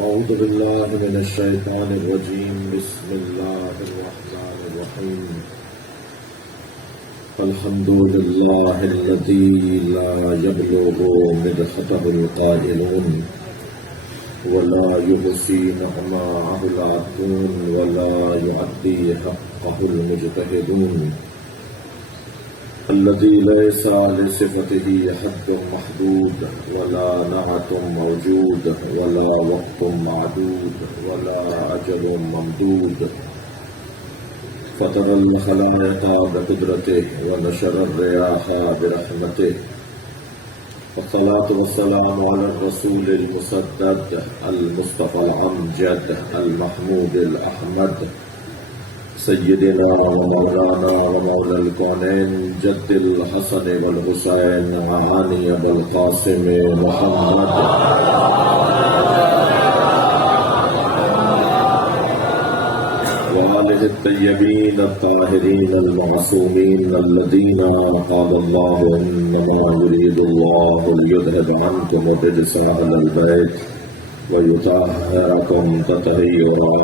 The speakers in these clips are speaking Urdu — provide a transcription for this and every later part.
أعوذ بالله من الشيطان الرجيم. بسم الله الرحمن الرحيم. الحمد لله الذي لا يبلغ مدحته القائلون ولا يحصي نعماءه العادون ولا يعدي حقه المجتهدون الذي ليس لصفته حد محدود ولا نعت موجود ولا وقت معدود ولا أجل ممدود فطر الخلائق بقدرته ونشر الرياح برحمته والصلاة والسلام على الرسول المسدد المصطفى الأمجد المحمود الأحمد سيدنا ومولانا ومولى الكونين جد الحسن والحسين وعاني أبو القاسم محمد وآله الطيبين الطاهرين المعصومين الذين قال الله إنما يريد الله ليذهب عنكم الرجس أهل البيت ويطهركم تطهيرا.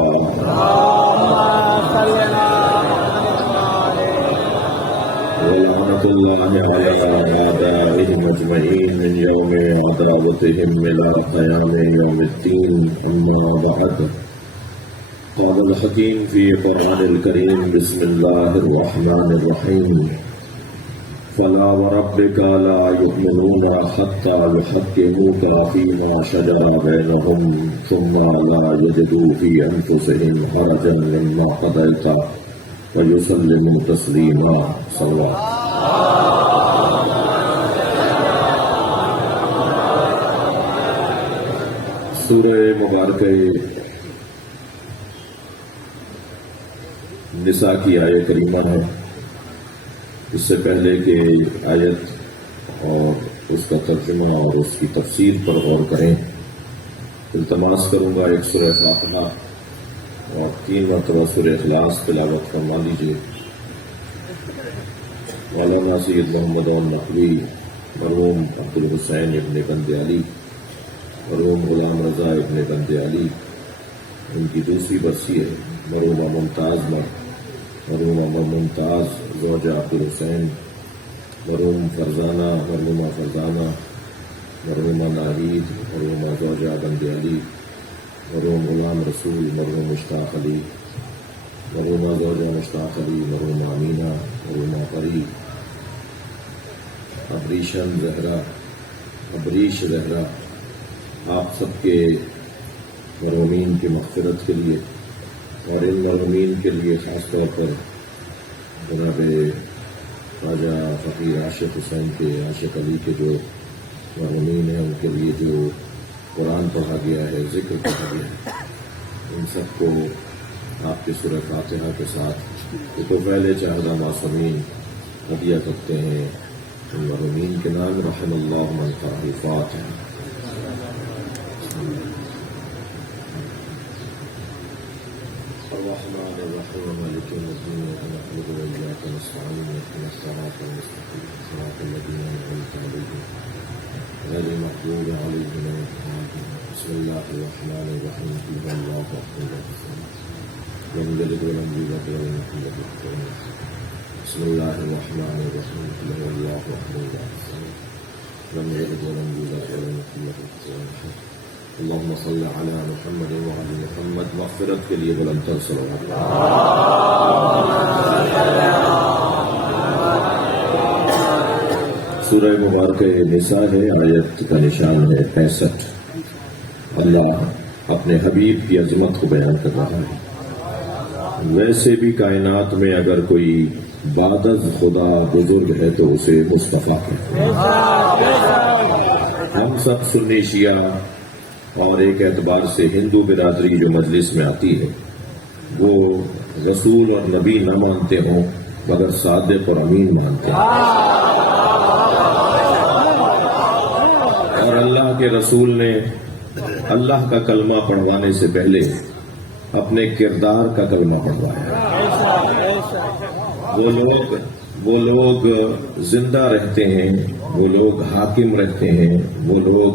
ولعنة الله على أعدائهم أجمعين من يوم عداوتهم إلى قيام يوم الدين. أما بعد، قال الحكيم في القرآن الكريم: بسم الله الرحمن الرحيم. فلا وربك لا يؤمنون حتى يحكموك فيما شجر بينهم ثم لا يجدوا في أنفسهم حرجا مما قضيت ويسلموا تسليما. صلى الله. سورہ مبارکہ نساء کی آیت کریمہ ہے. اس سے پہلے کہ آیت اور اس کا ترجمہ اور اس کی تفسیر پر غور کریں، التماس کروں گا ایک سورہ فاتحہ اور 3 مرتبہ سورہ اخلاص تلاوت فرما لیجیے. مولانا سید محمد نقوی مرحوم عبد الحسین ابن بند علی، مرحوم غلام رضا ابن بند علی، ان کی دوسری برسی ہے. مرحومہ ممتاز زوجہ عبد الحسین، مرحوم فرزانہ، مرحومہ فرزانہ، مرحومہ ناہید، مرحومہ زوجہ بند علی، مرحوم غلام رسول، مرحوم مشتاق علی، مرحومہ زوجہ مشتاق علی، مرحومہ امینہ، مرحومہ پری، ابریش زہرا، آپ سب کے مرحومین کی مغفرت کے لیے اور ان مرحومین کے لیے خاص طور پر جناب خواجہ فقیر عاشق حسین کے، عاشق علی کے جو مرحومین ہیں، ان کے لیے جو قرآن پڑھا گیا ہے، ذکر پڑھا گیا ہے، ان سب کو آپ کی سورہ فاتحہ کے ساتھ تو پہلے چاہدہ معصومین ہدیہ کرتے ہیں. ان مرحومین کے نام رحم اللہ من قرأ الفاتحہ. الرحمن الرحيم مالك يوم الدين إياك نعبد وإياك نستعين اهدنا الصراط المستقيم صراط الذين أنعمت عليهم غير المغضوب عليهم ولا الضالين. بسم الله الرحمن الرحيم. قل هو الله أحد لم يلد ولم يولد ولم يكن له كفوا أحد. بسم الله الرحمن الرحيم. قل هو الله أحد لم يلد ولم يولد ولم يكن له كفوا أحد. اللهم صل على محمد وعلى محمد. مغفرت کے لیے بلند تر صلوات. سورہ مبارکہ نساء ہے، آیت کا نشان ہے 65. اللہ اپنے حبیب کی عظمت کو بیان کر رہا ہے. ویسے بھی کائنات میں اگر کوئی بعد از خدا بزرگ ہے تو اسے مصطفیٰ کہتے ہیں. ہم سب سنی شیعہ اور ایک اعتبار سے ہندو برادری جو مجلس میں آتی ہے وہ رسول اور نبی نہ مانتے ہوں مگر صادق اور امین مانتے ہیں، اور اللہ کے رسول نے اللہ کا کلمہ پڑھوانے سے پہلے اپنے کردار کا کلمہ پڑھوایا. وہ لوگ زندہ رہتے ہیں، وہ لوگ حاکم رہتے ہیں، وہ لوگ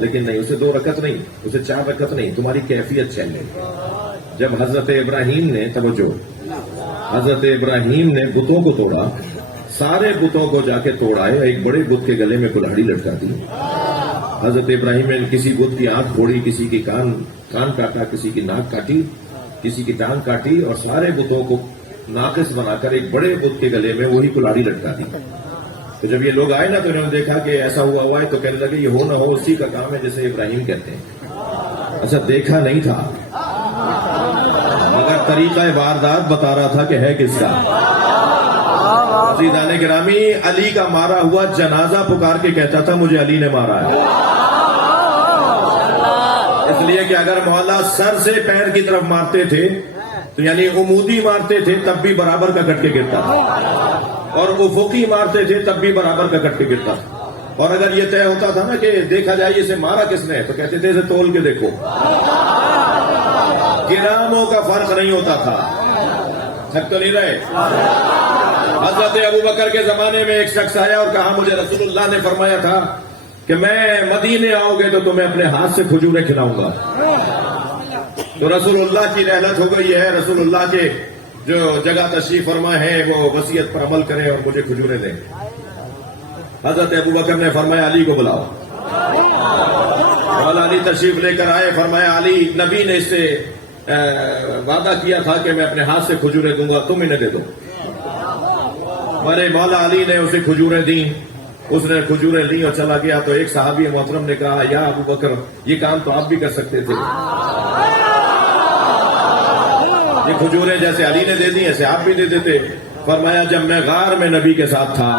لیکن نہیں، اسے 2 رکعت نہیں، اسے 4 رکعت نہیں، تمہاری کیفیت چل گئی۔ جب حضرت ابراہیم نے، توجہ، حضرت ابراہیم نے بتوں کو توڑا، سارے بتوں کو جا کے توڑائے، ایک بڑے بت کے گلے میں کلہاڑی لٹکا دی۔ حضرت ابراہیم نے کسی بت کی آنکھ پھوڑی، کسی کی کان کاٹا، کسی کی ناک کاٹی، کسی کی ٹانگ کاٹی، اور سارے بتوں کو ناقص بنا کر ایک بڑے بت کے گلے میں وہی کلہاڑی لٹکا دی۔ تو جب یہ لوگ آئے نا تو انہوں نے دیکھا کہ ایسا ہوا ہے، تو کہنے لگے یہ ہو نہ ہو اسی کا کام ہے جیسے ابراہیم کہتے ہیں۔ اچھا دیکھا نہیں تھا، مگر طریقہ واردات بتا رہا تھا کہ ہے کس کا۔ عزیزان گرامی، علی کا مارا ہوا جنازہ پکار کے کہتا تھا مجھے علی نے مارا ہے، اس لیے کہ اگر مولا سر سے پیر کی طرف مارتے تھے تو یعنی عمودی مارتے تھے تب بھی برابر کا کٹ کے گرتا تھا، اور افقی مارتے تھے تب بھی برابر کا کٹ کے گرتا تھا۔ اور اگر یہ طے ہوتا تھا نا کہ دیکھا جائے اسے مارا کس نے، تو کہتے تھے اسے تول کے دیکھو، گراموں کا فرق نہیں ہوتا تھا۔ تھک تو نہیں رہے؟ حضرت ابوبکر کے زمانے میں ایک شخص آیا اور کہا مجھے رسول اللہ نے فرمایا تھا کہ میں مدینے آؤ گے تو تمہیں اپنے ہاتھ سے کھجوریں کھلاؤں گا۔ تو رسول اللہ کی رحلت ہو گئی ہے، رسول اللہ کے جو جگہ تشریف فرما ہے وہ وصیت پر عمل کریں اور مجھے کھجوریں دیں۔ حضرت ابوبکر نے فرمایا علی کو بلاؤ۔ مولا علی تشریف لے کر آئے، فرمایا علی، نبی نے اس سے وعدہ کیا تھا کہ میں اپنے ہاتھ سے کھجوریں دوں گا، تم انہیں دے دو۔ ہمارے مولا علی نے اسے کھجوریں دیں، اس نے کھجوریں لی اور چلا گیا۔ تو ایک صحابی محترم نے کہا یا ابوبکر یہ کام تو آپ بھی کر سکتے تھے، یہ کھجوریں جیسے علی نے دے دی ایسے آپ بھی دے دیتے۔ فرمایا جب میں غار میں نبی کے ساتھ تھا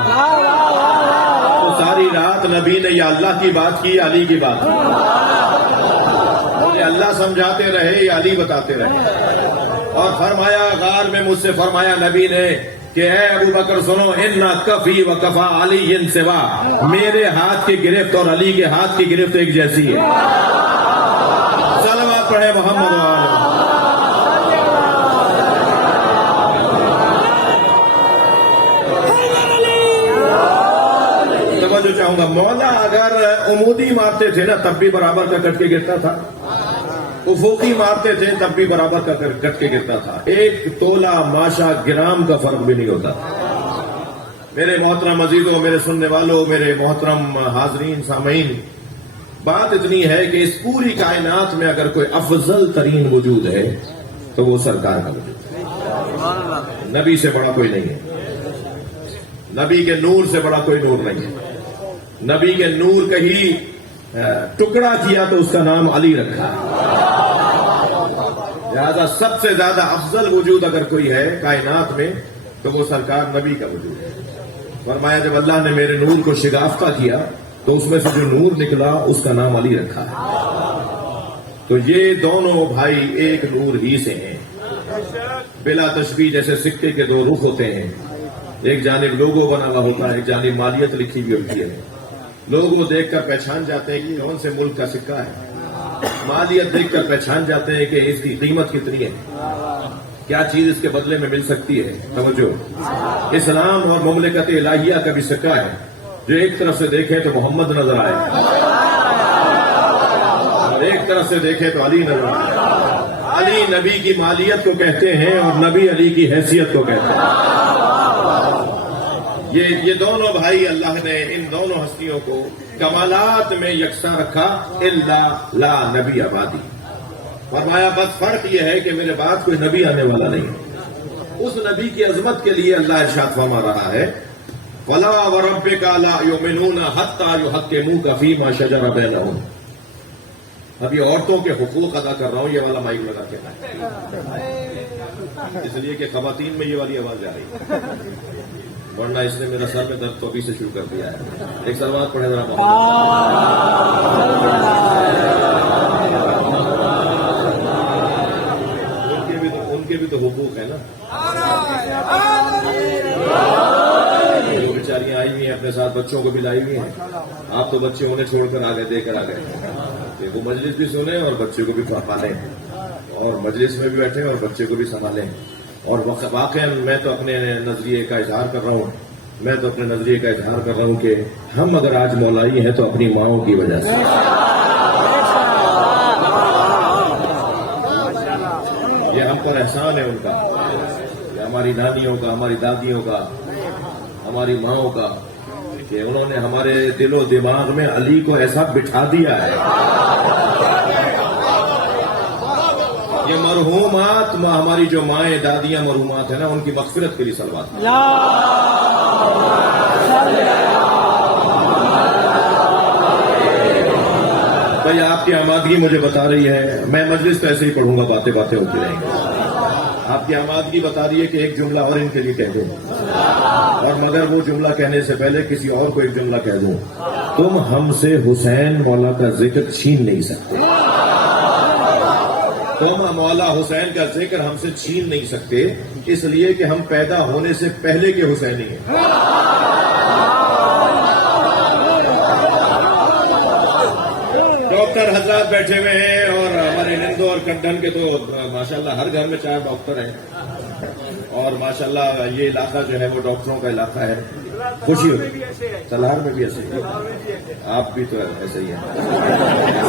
تو ساری رات نبی نے یا اللہ کی بات کی یا علی کی بات کی، مجھے اللہ سمجھاتے رہے یا علی بتاتے رہے۔ اور فرمایا غار میں مجھ سے فرمایا نبی نے کہ اے ابوبکر سنو، انا کفی و کفا علی سوا، میرے ہاتھ کی گرفت اور علی کے ہاتھ کی گرفت ایک جیسی ہے۔ صلوات پڑھے محمد وآلہ۔ جو چاہوں گا، مولا اگر عمودی مارتے تھے نا تب بھی برابر کا کٹ کے گرتا تھا، افقی مارتے تھے تب بھی برابر کا کٹ کے گرتا تھا، ایک تولہ ماشا گرام کا فرق بھی نہیں ہوتا۔ میرے محترم عزیزوں، میرے سننے والوں، میرے محترم حاضرین سامعین، بات اتنی ہے کہ اس پوری کائنات میں اگر کوئی افضل ترین وجود ہے تو وہ سرکار کا وجود ہے۔ نبی سے بڑا کوئی نہیں ہے، نبی کے نور سے بڑا کوئی نور نہیں ہے۔ نبی کے نور کہیں ٹکڑا کیا تو اس کا نام علی رکھا ہے۔ لہذا سب سے زیادہ افضل وجود اگر کوئی ہے کائنات میں تو وہ سرکار نبی کا وجود ہے۔ فرمایا جب اللہ نے میرے نور کو شگافتہ کیا تو اس میں سے جو نور نکلا اس کا نام علی رکھا ہے۔ تو یہ دونوں بھائی ایک نور ہی سے ہیں، بلا تشبیہ، جیسے سکے کے 2 رخ ہوتے ہیں، ایک جانب لوگو بنا ہوا ہوتا ہے، ایک جانب مالیت لکھی ہوئی ہوتی ہے۔ لوگ وہ دیکھ کر پہچان جاتے ہیں کہ کون سے ملک کا سکہ ہے، مالیت دیکھ کر پہچان جاتے ہیں کہ اس کی قیمت کتنی ہے، کیا چیز اس کے بدلے میں مل سکتی ہے۔ توجہ، اسلام اور مملکت الہیہ کا بھی سکہ ہے، جو ایک طرف سے دیکھیں تو محمد نظر آئے اور ایک طرف سے دیکھیں تو علی نظر آئے۔ علی نبی کی مالیت کو کہتے ہیں اور نبی علی کی حیثیت کو کہتے ہیں۔ یہ دونوں بھائی اللہ نے ان دونوں ہستیوں کو کمالات میں یکساں رکھا، الا لا نبی آبادی۔ فرمایا بس فرق یہ ہے کہ میرے بعد کوئی نبی آنے والا نہیں ہے۔ اس نبی کی عظمت کے لیے اللہ ارشاد فرما رہا ہے فَلَا وَرَبِّكَ لَا يُؤْمِنُونَ حَتَّى يُحَكِّمُوكَ فِي مَا شَجَرَ بَيْنَهُمْ۔ اب یہ عورتوں کے حقوق ادا کر رہا ہوں، یہ والا مائک لگا کے، اس لیے کہ خواتین میں یہ والی آواز جا رہی ہے، ورنہ اس نے میرا سر میں درد تو ابھی سے شروع کر دیا ہے۔ ایک سلوات پڑھے ذرا۔ ان کے بھی تو حقوق ہیں نا، جو بیچاریاں آئی ہوئی ہیں اپنے ساتھ بچوں کو بھی لائی ہوئی ہیں، آپ تو بچے انہیں چھوڑ کر آ گئے، دے کر آ گئے کہ وہ مجلس بھی سنیں اور بچے کو بھی پالیں، اور مجلس میں بھی بیٹھیں اور بچے کو بھی سنبھالیں۔ اور واقعا میں تو اپنے نظریے کا اظہار کر رہا ہوں کہ ہم اگر آج مولائی ہیں تو اپنی ماؤں کی وجہ سے۔ پر احسان ہے ان کا کہ ہماری نانیوں کا، ہماری دادیوں کا، ہماری ماؤں کا، کہ انہوں نے ہمارے دل و دماغ میں علی کو ایسا بٹھا دیا ہے. یہ مرحومات ہماری جو مائیں دادیاں مرحومات ہیں نا، ان کی مغفرت کے لیے صلوات. بھائی آپ کی آمادگی مجھے بتا رہی ہے، میں مجلس تو ایسے ہی پڑھوں گا، باتیں باتیں ہوتی رہیں گی. آپ کی آمادگی بتا رہی ہے کہ ایک جملہ اور ان کے لیے کہہ دوں، اور مگر وہ جملہ کہنے سے پہلے کسی اور کو ایک جملہ کہہ دوں. تم ہم سے حسین مولا کا ذکر چھین نہیں سکتے. تم مولا حسین کا ذکر ہم سے چھین نہیں سکتے، اس لیے کہ ہم پیدا ہونے سے پہلے کے حسینی ہیں. ڈاکٹر حضرات بیٹھے ہوئے ہیں، اور ہمارے نندو اور کنڈن کے تو ماشاءاللہ ہر گھر میں 4 ڈاکٹر ہیں، اور ماشاءاللہ یہ علاقہ جو ہے وہ ڈاکٹروں کا علاقہ ہے. خوشی ہوتی ہے. سلہار میں بھی ایسے ہی، آپ بھی تو ایسے ہی ہیں.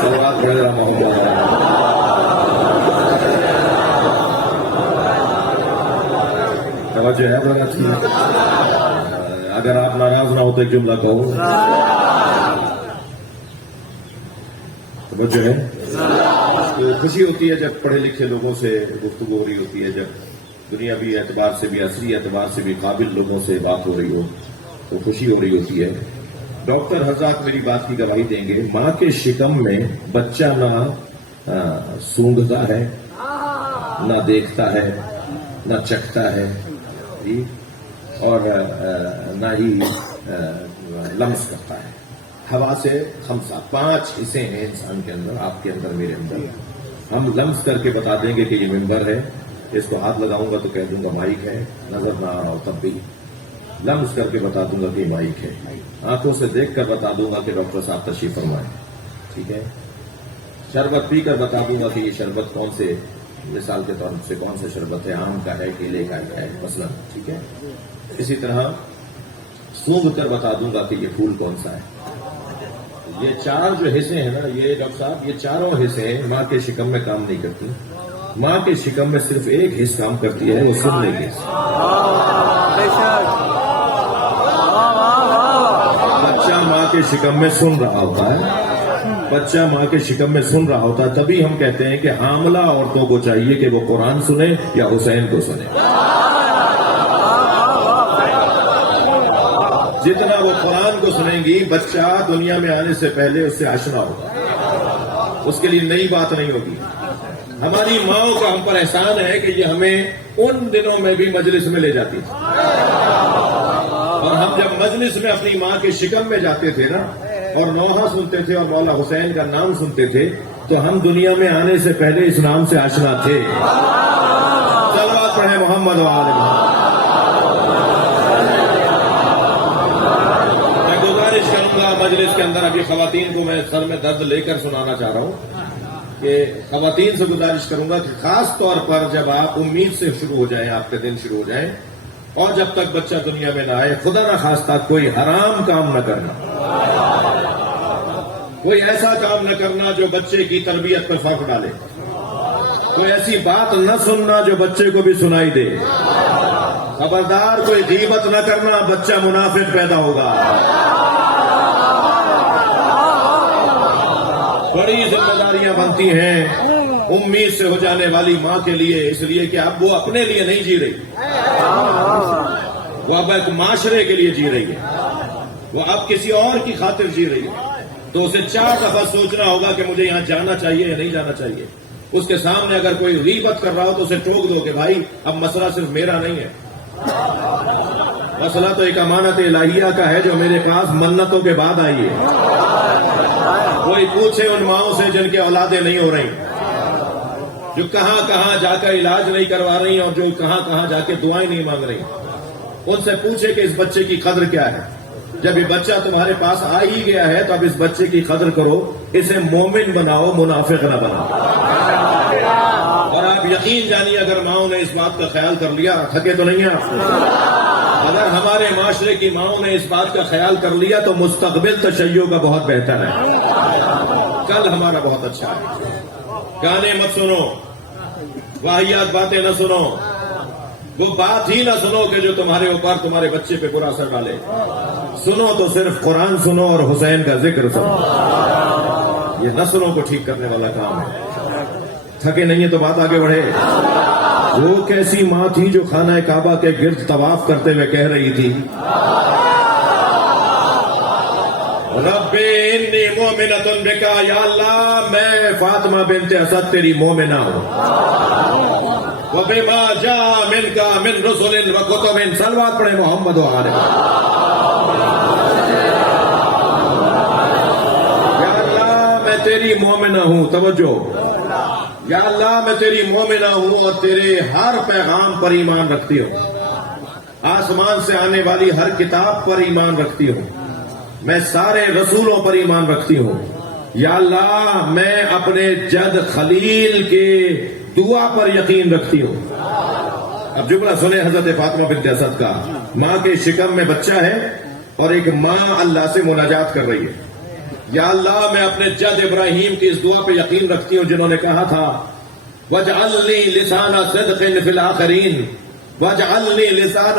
سلوات پڑھ رہا محمد. توجہ ہے ذرا اچھی. اگر آپ ناراض نہ ہو تو ایک جملہ کہو. توجہ ہے. تو خوشی ہوتی ہے جب پڑھے لکھے لوگوں سے گفتگو ہو رہی ہوتی ہے، جب دنیاوی اعتبار سے بھی عصری اعتبار سے بھی قابل لوگوں سے بات ہو رہی ہو تو خوشی ہو رہی ہوتی ہے. ڈاکٹر حضرات میری بات کی گواہی دیں گے. ماں کے شکم میں بچہ نہ سونگھتا ہے، نہ دیکھتا ہے، نہ چکھتا ہے، اور نہ ہی لمس کرتا ہے. ہوا سے خمسہ 5 حصے ہیں انسان کے اندر، آپ کے اندر، میرے اندر. ہم لمس کر کے بتا دیں گے کہ یہ ممبر ہے، اس کو ہاتھ لگاؤں گا تو کہہ دوں گا مائک ہے، نظر نہ آ رہا ہو تب بھی لمس کر کے بتا دوں گا کہ یہ مائک ہے. آنکھوں سے دیکھ کر بتا دوں گا کہ ڈاکٹر صاحب تشریف فرمائیں. ٹھیک ہے. شربت پی کر بتا دوں گا کہ یہ شربت کون سے، مثال کے طور سے کون سے شربت ہے، آم کا ہے، کیلے کا ہے مثلا. ٹھیک ہے. اسی طرح سونگھ کر بتا دوں گا کہ یہ پھول کون سا ہے. یہ 4 جو حصے ہیں نا، یہ ڈاکٹر صاحب، یہ 4 حصے ہیں ماں کے شکم میں کام نہیں کرتی. ماں کے شکم میں صرف ایک حصہ کام کرتی ہے، وہ سننے کے. بچہ ماں کے شکم میں سن رہا ہوتا ہے، بچہ ماں کے شکم میں سن رہا ہوتا ہے. تبھی ہم کہتے ہیں کہ حاملہ عورتوں کو چاہیے کہ وہ قرآن سنیں یا حسین کو سنیں. جتنا وہ قرآن کو سنیں گی، بچہ دنیا میں آنے سے پہلے اس سے آشنا ہوگا، اس کے لیے نئی بات نہیں ہوگی. ہماری ماؤں کا ہم پر احسان ہے کہ یہ ہمیں ان دنوں میں بھی مجلس میں لے جاتی تھی، اور ہم جب مجلس میں اپنی ماں کے شکم میں جاتے تھے نا، اور نوحہ سنتے تھے اور مولا حسین کا نام سنتے تھے، تو ہم دنیا میں آنے سے پہلے اس نام سے آشنا تھے. صلوات پڑھیں محمد و آل محمد. میں گزارش کروں گا مجلس کے اندر، ابھی خواتین کو میں سر میں درد لے کر سنانا چاہ رہا ہوں کہ خواتین سے گزارش کروں گا کہ خاص طور پر جب آپ امید سے شروع ہو جائیں، آپ کے دن شروع ہو جائیں، اور جب تک بچہ دنیا میں نہ آئے، خدا نہ خواستہ کوئی حرام کام نہ کرنا، کوئی ایسا کام نہ کرنا جو بچے کی تربیت پر فرق ڈالے، کوئی ایسی بات نہ سننا جو بچے کو بھی سنائی دے. خبردار کوئی غیبت نہ کرنا، بچہ منافق پیدا ہوگا. بڑی ذمہ داریاں بنتی ہیں امید سے ہو جانے والی ماں کے لیے، اس لیے کہ اب وہ اپنے لیے نہیں جی رہی، وہ اب ایک معاشرے کے لیے جی رہی ہے، وہ اب کسی اور کی خاطر جی رہی ہے. تو اسے 4 دفعہ سوچنا ہوگا کہ مجھے یہاں جانا چاہیے یا نہیں جانا چاہیے. اس کے سامنے اگر کوئی غیبت کر رہا ہو تو اسے ٹوک دو کہ بھائی اب مسئلہ صرف میرا نہیں ہے، مسئلہ تو ایک امانت الہیہ کا ہے جو میرے پاس منتوں کے بعد آئی ہے. کوئی پوچھے ان ماؤں سے جن کے اولادیں نہیں ہو رہی، جو کہاں کہاں جا کر علاج نہیں کروا رہی اور جو کہاں کہاں جا کے دعائیں نہیں مانگ رہی، ان سے پوچھے کہ اس بچے کی قدر کیا ہے. جب یہ بچہ تمہارے پاس آ ہی گیا ہے تو اب اس بچے کی قدر کرو، اسے مومن بناؤ، منافق نہ بناؤ. اور آپ یقین جانیے اگر ماؤں نے اس بات کا خیال کر لیا، تھکے تو نہیں ہیں آپ، اگر ہمارے معاشرے کی ماؤں نے اس بات کا خیال کر لیا تو مستقبل تشیع کا بہت بہتر ہے، کل ہمارا بہت اچھا ہے. گانے مت سنو، واہیات باتیں نہ سنو، وہ بات ہی نہ سنو کہ جو تمہارے اوپر تمہارے بچے پہ برا اثر ڈالے. سنو تو صرف قرآن سنو اور حسین کا ذکر سنو. یہ نسلوں کو ٹھیک کرنے والا کام ہے. تھکے نہیں ہے تو بات آگے بڑھے. وہ کیسی ماں تھی جو خانہ کعبہ کے گرد طواف کرتے ہوئے کہہ رہی تھی رب انی مومنۃ بک، یا اللہ میں فاطمہ بنت اسد تیری مومنہ ہوں. وبما جاء منک من رسل وکتب، صلوات پڑھے محمد و آلہ. یا اللہ میں تیری مومنہ ہوں، توجہ، یا اللہ میں تیری مومنہ ہوں اور تیرے ہر پیغام پر ایمان رکھتی ہوں، آسمان سے آنے والی ہر کتاب پر ایمان رکھتی ہوں، میں سارے رسولوں پر ایمان رکھتی ہوں. یا اللہ میں اپنے جد خلیل کے دعا پر یقین رکھتی ہوں. اب جملہ سنیں حضرت فاطمہ بنت اسد کا. ماں کے شکم میں بچہ ہے اور ایک ماں اللہ سے مناجات کر رہی ہے. یا اللہ میں اپنے جد ابراہیم کی اس دعا پہ یقین رکھتی ہوں جنہوں نے کہا تھا وَاجْعَلْنِي لِسَانَ صِدْقٍ فِي الْآخِرِينَ وَاجْعَلْنِي لِسَانَ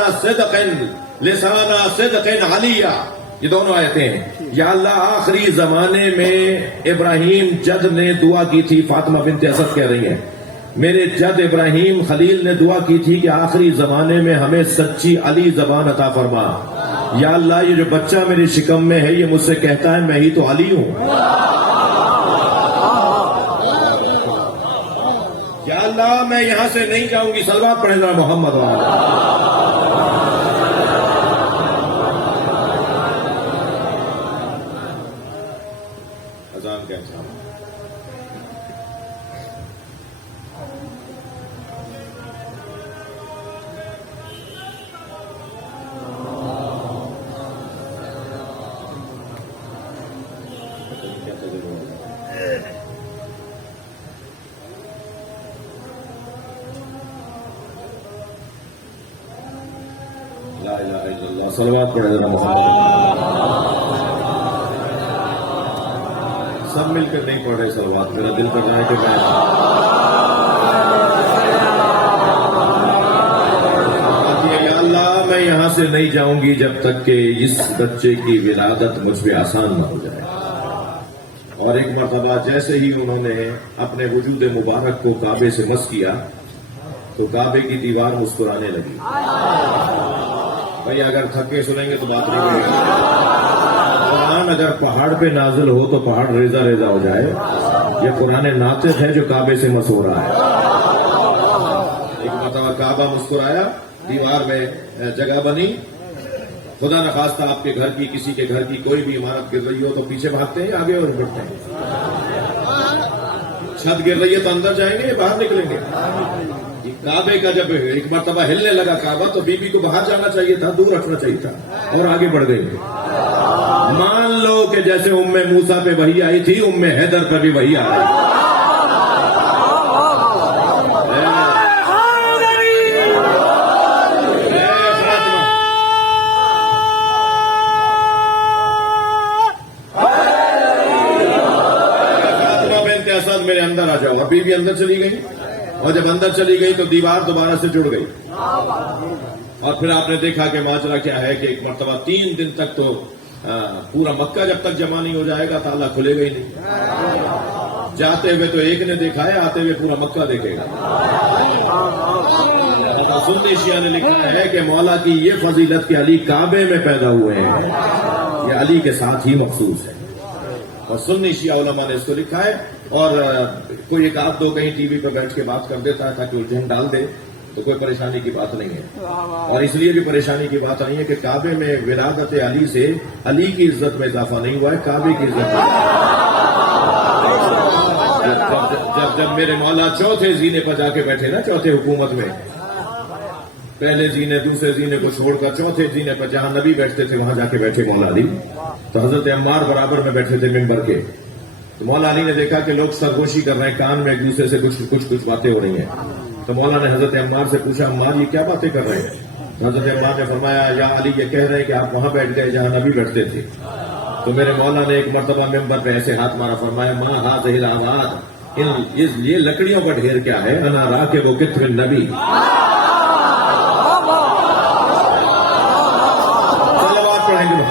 صِدْقٍ عَلِيًّا. یہ دونوں آیتیں ہیں. یا اللہ آخری زمانے میں ابراہیم جد نے دعا کی تھی، فاطمہ بنت اسد کہہ رہی ہیں میرے جد ابراہیم خلیل نے دعا کی تھی کہ آخری زمانے میں ہمیں سچی علی زبان عطا فرما. یا اللہ یہ جو بچہ میری شکم میں ہے یہ مجھ سے کہتا ہے میں ہی تو علی ہوں. یا اللہ میں یہاں سے نہیں جاؤں گی. صلوات پڑھیں ذرا محمد والا. اذان کا اچھا لا الہ الا اللہ. صلوات پڑھیں ذرا محمد. سب مل کر نہیں پڑھ رہے صلوات. میرا دل کر رہا ہے کہ یا اللہ میں یہاں سے نہیں جاؤں گی جب تک کہ اس بچے کی ولادت مجھ پہ آسان نہ ہو جائے. اور ایک مرتبہ جیسے ہی انہوں نے اپنے وجود مبارک کو کعبے سے مس کیا تو کعبے کی دیوار مسکرانے لگی. بھائی اگر تھکے سنیں گے تو بات نہیں کرے گا. قرآن اگر پہاڑ پہ نازل ہو تو پہاڑ ریزہ ریزہ ہو جائے. یہ قرآن ناطق ہے جو کعبے سے مس ہو رہا ہے. ایک مرتبہ کعبہ مسکرایا، دیوار میں جگہ بنی. خدا نخواستہ آپ کے گھر کی کسی کے گھر کی کوئی بھی عمارت گر رہی ہو تو پیچھے بھاگتے ہیں آگے اور بڑھتے ہیں. چھت گر رہی ہے تو اندر جائیں گے یا باہر نکلیں گے؟ کعبے کا جب ایک مرتبہ ہلنے لگا کعبہ تو بی بی کو باہر جانا چاہیے تھا، دور رکھنا چاہیے تھا اور آگے بڑھ گئی. مان لو کہ جیسے ام موسیٰ پہ وحی آئی تھی ام حیدر پہ بھی وحی آ رہی. فاطمہ بنت اسد میرے اندر آ جاؤ. ابھی بھی اندر چلی گئی اور جب اندر چلی گئی تو دیوار دوبارہ سے جڑ گئی. اور پھر آپ نے دیکھا کہ ماجرا کیا ہے کہ ایک مرتبہ 3 دن تک تو پورا مکہ جب تک جمع نہیں ہو جائے گا تالا کھلے گا ہی نہیں. جاتے ہوئے تو ایک نے دیکھا ہے، آتے ہوئے پورا مکہ دیکھے گا. سنی شیعہ نے لکھا ہے کہ مولا کی یہ فضیلت کہ علی کعبے میں پیدا ہوئے ہیں یہ علی کے ساتھ ہی مخصوص ہے. اور سنی شیعہ علماء نے اس کو لکھا ہے. اور کوئی ایک آدھ دو کہیں ٹی وی پہ بیٹھ کے بات کر دیتا ہے تاکہ الجھن ڈال دے تو کوئی پریشانی کی بات نہیں ہے. اور اس لیے بھی پریشانی کی بات نہیں ہے کہ کعبے میں ولادت علی سے علی کی عزت میں اضافہ نہیں ہوا ہے، کعبے کی عزت میں. جب میرے مولا چوتھے زینے پر جا کے بیٹھے نا، چوتھے حکومت میں، پہلے زینے دوسرے زینے کو چھوڑ کر چوتھے زینے پر جہاں نبی بیٹھتے تھے وہاں جا کے بیٹھے مولا علی. تو حضرت عمار برابر میں بیٹھے تھے ممبر کے. تو مولا علی نے دیکھا کہ لوگ سرگوشی کر رہے ہیں، کان میں ایک دوسرے سے کچھ باتیں ہو رہی ہیں. تو مولا نے حضرت عمار سے پوچھا عمار یہ کیا باتیں کر رہے ہیں؟ تو حضرت عمار نے فرمایا یا علی یہ کہہ رہے ہیں کہ آپ وہاں بیٹھ گئے جہاں نبی بیٹھتے تھے. تو میرے مولا نے ایک مرتبہ ممبر پہ ایسے ہاتھ مارا، فرمایا ما هذه الاعمار یہ لکڑیوں کا ڈھیر کیا ہے؟ انا راکب کتف النبی، صلوات پڑھیں گے.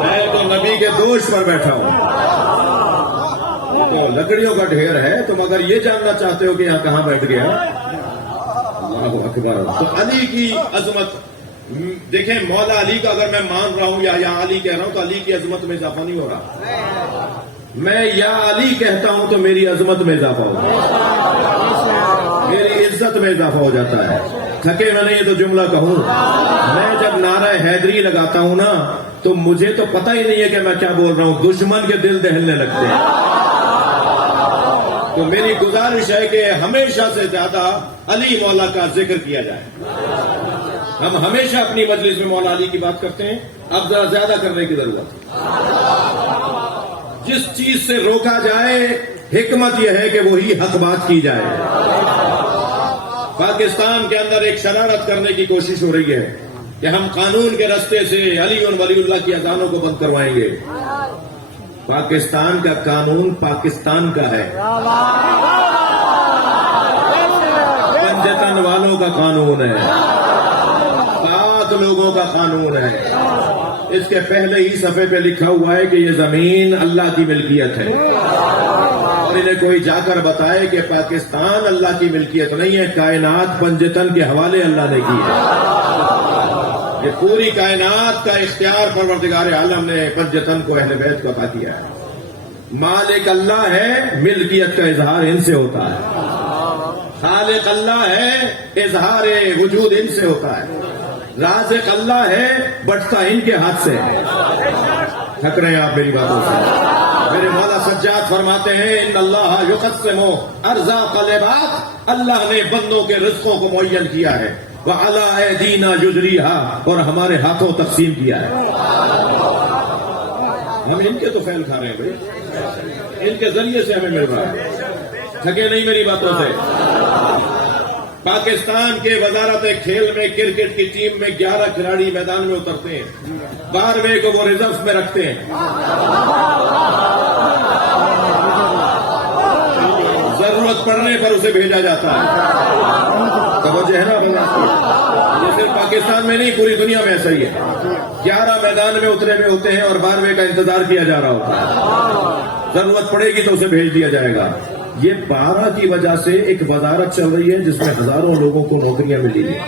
میں تو نبی کے دوش پر بیٹھا ہوں. تو لکڑیوں کا ڈھیر ہے، تم اگر یہ جاننا چاہتے ہو کہ یہاں کہاں بیٹھ گیا. اللہ اکبر. تو علی کی عظمت دیکھیں. مولا علی کا اگر میں مان رہا ہوں یا علی کہہ رہا ہوں تو علی کی عظمت میں اضافہ نہیں ہو رہا. میں یا علی کہتا ہوں تو میری عظمت میں اضافہ ہوتا ہے، میری عزت میں اضافہ ہو جاتا ہے. تھکے میں نہیں تو جملہ کہوں. میں جب نعرہ حیدری لگاتا ہوں نا تو مجھے تو پتہ ہی نہیں ہے کہ میں کیا بول رہا ہوں. دشمن کے دل دہلنے لگتے ہیں. تو میری گزارش ہے کہ ہمیشہ سے زیادہ علی مولا کا ذکر کیا جائے. ہم ہمیشہ اپنی مجلس میں مولا علی کی بات کرتے ہیں، اب ذرا زیادہ کرنے کی ضرورت ہے. جس چیز سے روکا جائے حکمت یہ ہے کہ وہی حق بات کی جائے. پاکستان کے اندر ایک شرارت کرنے کی کوشش ہو رہی ہے کہ ہم قانون کے راستے سے علی اور ولی اللہ کی اذانوں کو بند کروائیں گے. پاکستان کا قانون پاکستان کا ہے، پنجتن والوں کا قانون ہے، پاک لوگوں کا قانون ہے. اس کے پہلے ہی صفحے پہ لکھا ہوا ہے کہ یہ زمین اللہ کی ملکیت ہے، اور انہیں کوئی جا کر بتائے کہ پاکستان اللہ کی ملکیت نہیں ہے، کائنات پنجتن کے حوالے اللہ نے کی ہے. یہ پوری کائنات کا اختیار پروردگار عالم نے پنجتن کو اہل بیت کو عطا کیا ہے. مالک اللہ ہے، ملکیت کا اظہار ان سے ہوتا ہے. خالق اللہ ہے، اظہار وجود ان سے ہوتا ہے. رازق اللہ ہے، بٹتا ان کے ہاتھ سے ہے. تھک رہے ہیں آپ میری باتوں سے؟ میرے مولا سجاد فرماتے ہیں ان اللہ یقسم ارزاق العباد، اللہ نے بندوں کے رزقوں کو معین کیا ہے. وعلی ایدینا یجریھا، اور ہمارے ہاتھوں تقسیم کیا ہے. ہم ان کے تو فیل کھا رہے ہیں بھائی، ان کے ذریعے سے ہمیں مل رہا ہے. تھکے نہیں میری باتوں سے؟ پاکستان کے وزارت کھیل میں کرکٹ کی ٹیم میں 11 کھلاڑی میدان میں اترتے ہیں، 12ویں کو وہ ریزرو میں رکھتے ہیں. ضرورت پڑنے پر اسے بھیجا جاتا ہے. توجہ ہے نا بھائی؟ یہ صرف پاکستان میں نہیں، پوری دنیا میں ایسا ہی ہے. 11 میدان میں اترے ہوئے ہوتے ہیں اور 12ویں کا انتظار کیا جا رہا ہوتا ہے. ضرورت پڑے گی تو اسے بھیج دیا جائے گا. یہ 12 کی وجہ سے ایک وزارت چل رہی ہے جس میں ہزاروں لوگوں کو نوکریاں ملی ہیں.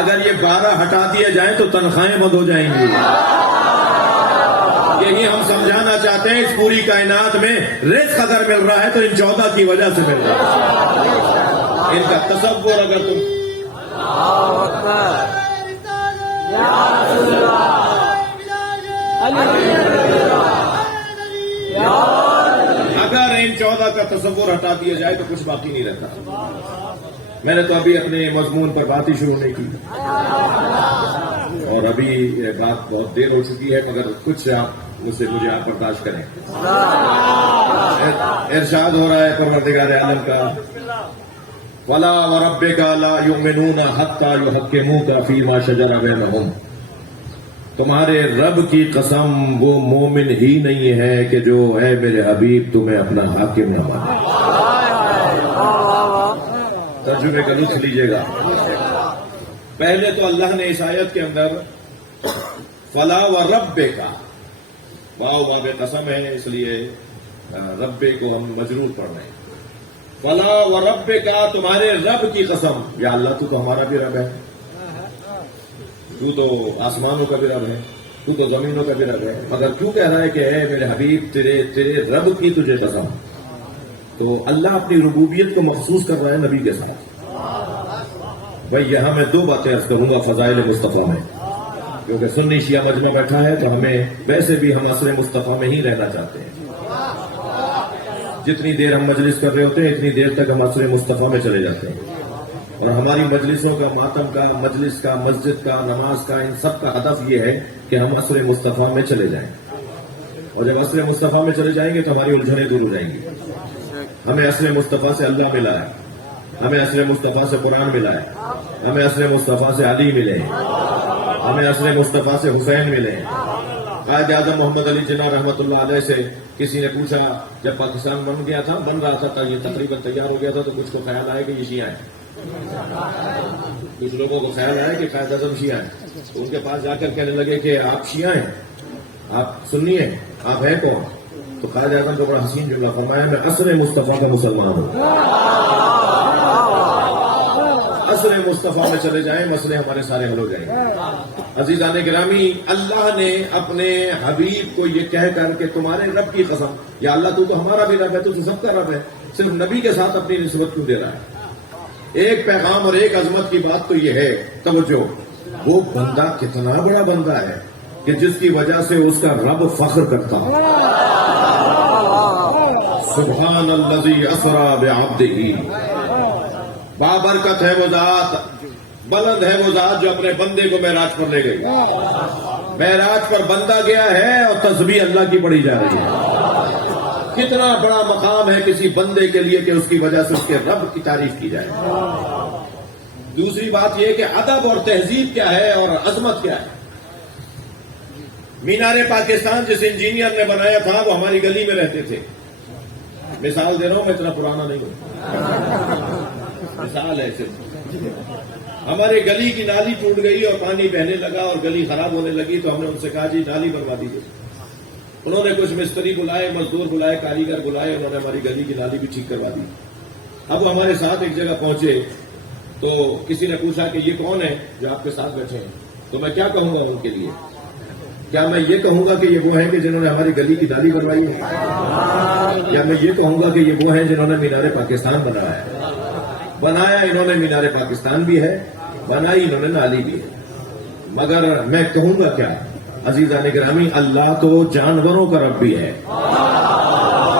اگر یہ 12 ہٹا دیے جائیں تو تنخواہیں بند ہو جائیں گی. یہی ہم سمجھانا چاہتے ہیں. اس پوری کائنات میں رزق اگر مل رہا ہے تو ان 14 کی وجہ سے مل رہا ہے. ان کا تصور اگر تم اگر ان 14 کا تصور ہٹا دیا جائے تو کچھ باقی نہیں رہتا. میں نے تو ابھی اپنے مضمون پر بات ہی شروع نہیں کی اور ابھی یہ بات بہت دیر ہو چکی ہے، مگر کچھ مجھے آپ برداشت کریں. ارشاد ہو رہا ہے پروردگار عالم کا، وَلَا وَرَبِّكَ لَا يُؤْمِنُونَ حَتَّى يُحَكِّمُوكَ فِي مَا شَجَرَ بَيْنَهُمْ. تمہارے رب کی قسم وہ مومن ہی نہیں ہے کہ جو اے میرے حبیب تمہیں اپنا حاکم نہ مانے. ترجمے کا لطف لیجیے گا. پہلے تو اللہ نے اس آیت کے اندر فلا و رب کا، واو باب قسم ہے اس لیے رب کو ہم مجرور پڑھ رہے ہیں. فلا و رب کا، تمہارے رب کی قسم. یا اللہ تو ہمارا بھی رب ہے، تو تو آسمانوں کا بھی رب ہے، تو تو زمینوں کا بھی رب ہے، مگر کیوں کہہ رہا ہے کہ اے میرے حبیب تیرے رب کی تجھے قسم. تو اللہ اپنی ربوبیت کو مخصوص کر رہا ہے نبی کے ساتھ. بھائی یہاں میں 2 باتیں عرض کروں گا فضائل مصطفیٰ میں، کیونکہ سنی شیعہ مجمع بیٹھا ہے تو ہمیں ویسے بھی ہم عصر مصطفیٰ میں ہی رہنا چاہتے ہیں. جتنی دیر ہم مجلس کر رہے ہوتے ہیں اتنی دیر تک ہم عصر مصطفیٰ میں چلے جاتے ہیں. اور ہماری مجلسوں کا، ماتم کا، مجلس کا، مسجد کا، نماز کا، ان سب کا ہدف یہ ہے کہ ہم عصر مصطفیٰ میں چلے جائیں. اور جب عصر مصطفیٰ میں چلے جائیں گے تو ہماری الجھنیں دور ہو جائیں گی. ہمیں عصر مصطفیٰ سے اللہ ملا ہے، ہمیں عصر مصطفیٰ سے قرآن ملا ہے، ہمیں عصر مصطفیٰ سے علی ملے ہیں، ہمیں عصر مصطفیٰ سے حسین ملے ہیں، قائد اعظم محمد علی جناح رحمۃ اللہ علیہ سے کسی نے پوچھا، جب پاکستان بن رہا تھا یہ تقریباً تیار ہو گیا تھا، تو کچھ کو خیال آیا کہ یہ شیعہ ہیں، کچھ لوگوں کو خیال آیا کہ قائد اعظم شیعہ ہیں، تو ان کے پاس جا کر کہنے لگے کہ آپ شیعہ ہیں، آپ سنی ہیں، آپ ہیں کون؟ تو قائد اعظم کا بڑا حسین جملہ فرمایا، میں عصر مصطفیٰ کا مسلمان ہوں۔ عصر مصطفیٰ میں چلے جائیں، مسئلے ہمارے سارے حل ہو جائیں گے۔ عزیزان گرامی، اللہ نے اپنے حبیب کو یہ کہہ کر کہ تمہارے رب کی قسم، یا اللہ تو ہمارا بھی رب ہے، تو سب کا رب ہے، صرف نبی کے ساتھ اپنی نسبت کیوں دے رہا ہے؟ ایک پیغام اور ایک عظمت کی بات تو یہ ہے، توجہ، وہ بندہ کتنا بڑا بندہ ہے کہ جس کی وجہ سے اس کا رب فخر کرتا ہے۔ سبحان الذی اسری بعبدہ، بابرکت ہے وہ ذات، بلند ہے وہ ذات جو اپنے بندے کو معراج پر لے گئی۔ معراج پر بندہ گیا ہے اور تسبیح اللہ کی پڑھی جا رہی ہے۔ کتنا بڑا مقام ہے کسی بندے کے لیے کہ اس کی وجہ سے اس کے رب کی تعریف کی جائے۔ دوسری بات یہ کہ ادب اور تہذیب کیا ہے اور عظمت کیا ہے۔ مینار پاکستان جس انجینئر نے بنایا تھا وہ ہماری گلی میں رہتے تھے۔ مثال دے رہا ہوں، میں اتنا پرانا نہیں ہوں، مثال ہے صرف۔ ہمارے گلی کی نالی ٹوٹ گئی اور پانی بہنے لگا اور گلی خراب ہونے لگی، تو ہم نے ان سے کہا جی نالی بنوا دیجیے۔ انہوں نے کچھ مستری بلائے، مزدور بلائے، کاریگر بلائے، انہوں نے ہماری گلی کی نالی بھی ٹھیک کروا دی۔ اب وہ ہمارے ساتھ ایک جگہ پہنچے تو کسی نے پوچھا کہ یہ کون ہے جو آپ کے ساتھ بیٹھے ہیں؟ تو میں کیا کہوں گا ان کے لیے؟ کیا میں یہ کہوں گا کہ یہ وہ ہیں کہ جنہوں نے ہماری گلی کی نالی بنوائی ہے؟ کیا میں یہ کہوں گا کہ یہ وہ ہیں جنہوں نے مینار پاکستان بنایا ہے؟ بنایا انہوں نے مینار پاکستان بھی ہے، بنائی انہوں نے نالی بھی ہے، مگر میں کہوں گا کیا؟ عزیزان گرامی، اللہ تو جانوروں کا رب بھی ہے،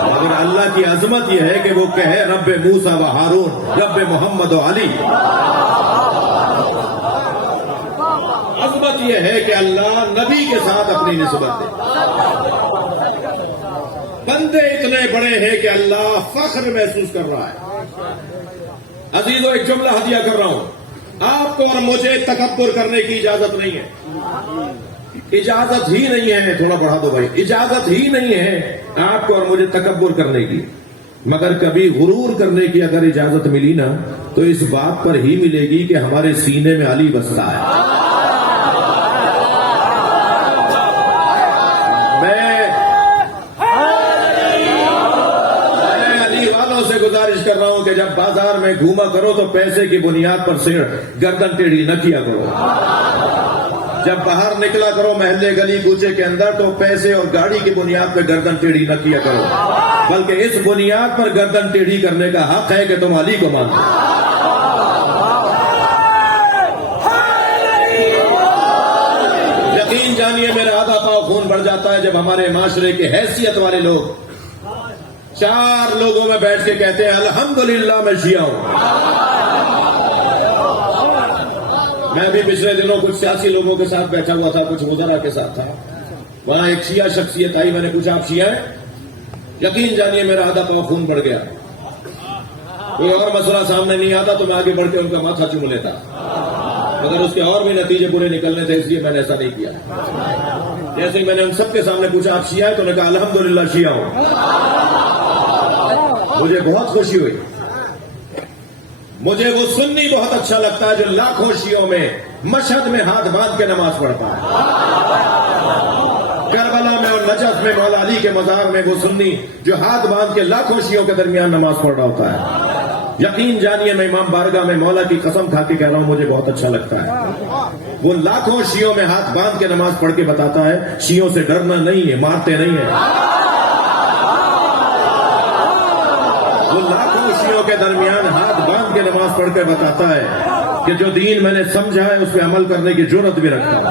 مگر اللہ کی عظمت یہ ہے کہ وہ کہے رب موسیٰ و ہارون، رب محمد و علی۔ عظمت یہ ہے کہ اللہ نبی کے ساتھ اپنی نسبت دے۔ بندے اتنے بڑے ہیں کہ اللہ فخر محسوس کر رہا ہے۔ عزیزوں، ایک جملہ ہدیہ کر رہا ہوں، آپ کو اور مجھے تکبر کرنے کی اجازت نہیں ہے، اجازت ہی نہیں ہے، تھوڑا بڑھا دو بھائی، اجازت ہی نہیں ہے آپ کو اور مجھے تکبر کرنے کی، مگر کبھی غرور کرنے کی اگر اجازت ملی نا تو اس بات پر ہی ملے گی کہ ہمارے سینے میں علی بستا ہے۔ میں علی والوں سے گزارش کر رہا ہوں کہ جب بازار میں گھوما کرو تو پیسے کی بنیاد پر سے گردن ٹیڑھی نہ کیا کرو، جب باہر نکلا کرو محلے گلی کوچے کے اندر تو پیسے اور گاڑی کی بنیاد پر گردن ٹیڑھی نہ کیا کرو، بلکہ اس بنیاد پر گردن ٹیڑھی کرنے کا حق ہے کہ تم علی کو مانو۔ یقین جانیے میرا آدھا پاؤ خون بڑھ جاتا ہے جب ہمارے معاشرے کے حیثیت والے لوگ چار لوگوں میں بیٹھ کے کہتے ہیں الحمدللہ میں شیعہ ہوں۔ میں بھی پچھلے دنوں کچھ سیاسی لوگوں کے ساتھ بیٹھا ہوا تھا، کچھ وزراء کے ساتھ تھا، وہاں ایک شیعہ شخصیت آئی، میں نے پوچھا آپ شیعہ ہیں؟ یقین جانیے میرا آدھا پاؤ خون بڑھ گیا۔ کوئی اور مسئلہ سامنے نہیں آتا تو میں آگے بڑھ کے ان کا ماتھا چوم لیتا، مگر اس کے اور بھی نتیجے برے نکلنے تھے، اس لیے میں نے ایسا نہیں کیا۔ جیسے ہی میں نے ان سب کے سامنے پوچھا آپ شیعہ ہیں تو انہوں نے کہا الحمدللہ شیعہ ہوں۔ مجھے بہت خوشی ہوئی، مجھے وہ سنی بہت اچھا لگتا ہے جو لاکھوں شیعوں میں مشہد میں ہاتھ باندھ کے نماز پڑھتا ہے، کربلا میں اور نجف میں مولا علی کے مزار میں وہ سنی جو ہاتھ باندھ کے لاکھوں شیعوں کے درمیان نماز پڑھ رہا ہوتا ہے۔ یقین جانیے میں امام بارگاہ میں مولا کی قسم کھا کے کہہ رہا ہوں، مجھے بہت اچھا لگتا ہے۔ وہ لاکھوں شیعوں میں ہاتھ باندھ کے نماز پڑھ کے بتاتا ہے شیعوں سے ڈرنا نہیں ہے، مارتے نہیں ہیں۔ وہ لاکھوں شیعوں کے درمیان ہاتھ باندھ کے نماز پڑھ کے بتاتا ہے کہ جو دین میں نے سمجھا ہے اس پہ عمل کرنے کی جرأت بھی رکھتا ہے۔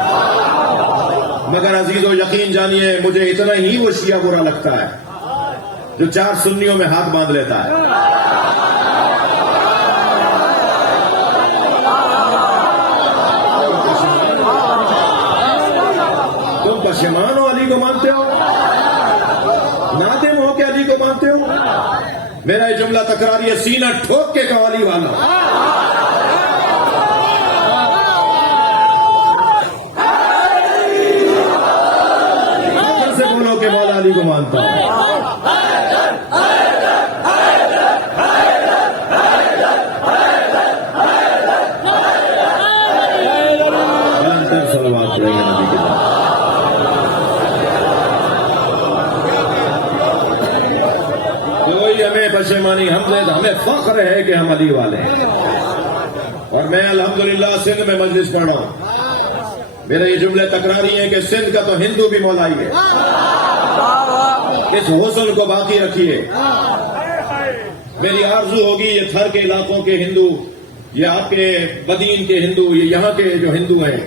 مگر عزیزو یقین جانیے مجھے اتنا ہی وہ شیعہ برا لگتا ہے جو چار سنیوں میں ہاتھ باندھ لیتا ہے۔ تم پشیمان ہو علی کو مانتے ہو، نادم ہو کہ علی کو مانتے ہو؟ میرا یہ جملہ تکراری ہے، سینہ ٹھوک کے کہو علی والا۔ علی کو مانتا ہوں. صلوات پڑھیں گے نبی کے نام. کوئی ہمیں پشیمانی ہمیں فخر ہے کہ ہم علی والے ہیں. اور میں الحمدللہ سندھ میں مجلس پڑھ رہا ہوں. میرے یہ جملے تکراری ہیں کہ سندھ کا تو ہندو بھی مولائی ہے. اس حسن کو باقی رکھیے. میری آرزو ہوگی یہ تھر کے علاقوں کے ہندو، یہ آپ کے بدین کے ہندو، یہ یہاں کے جو ہندو ہیں،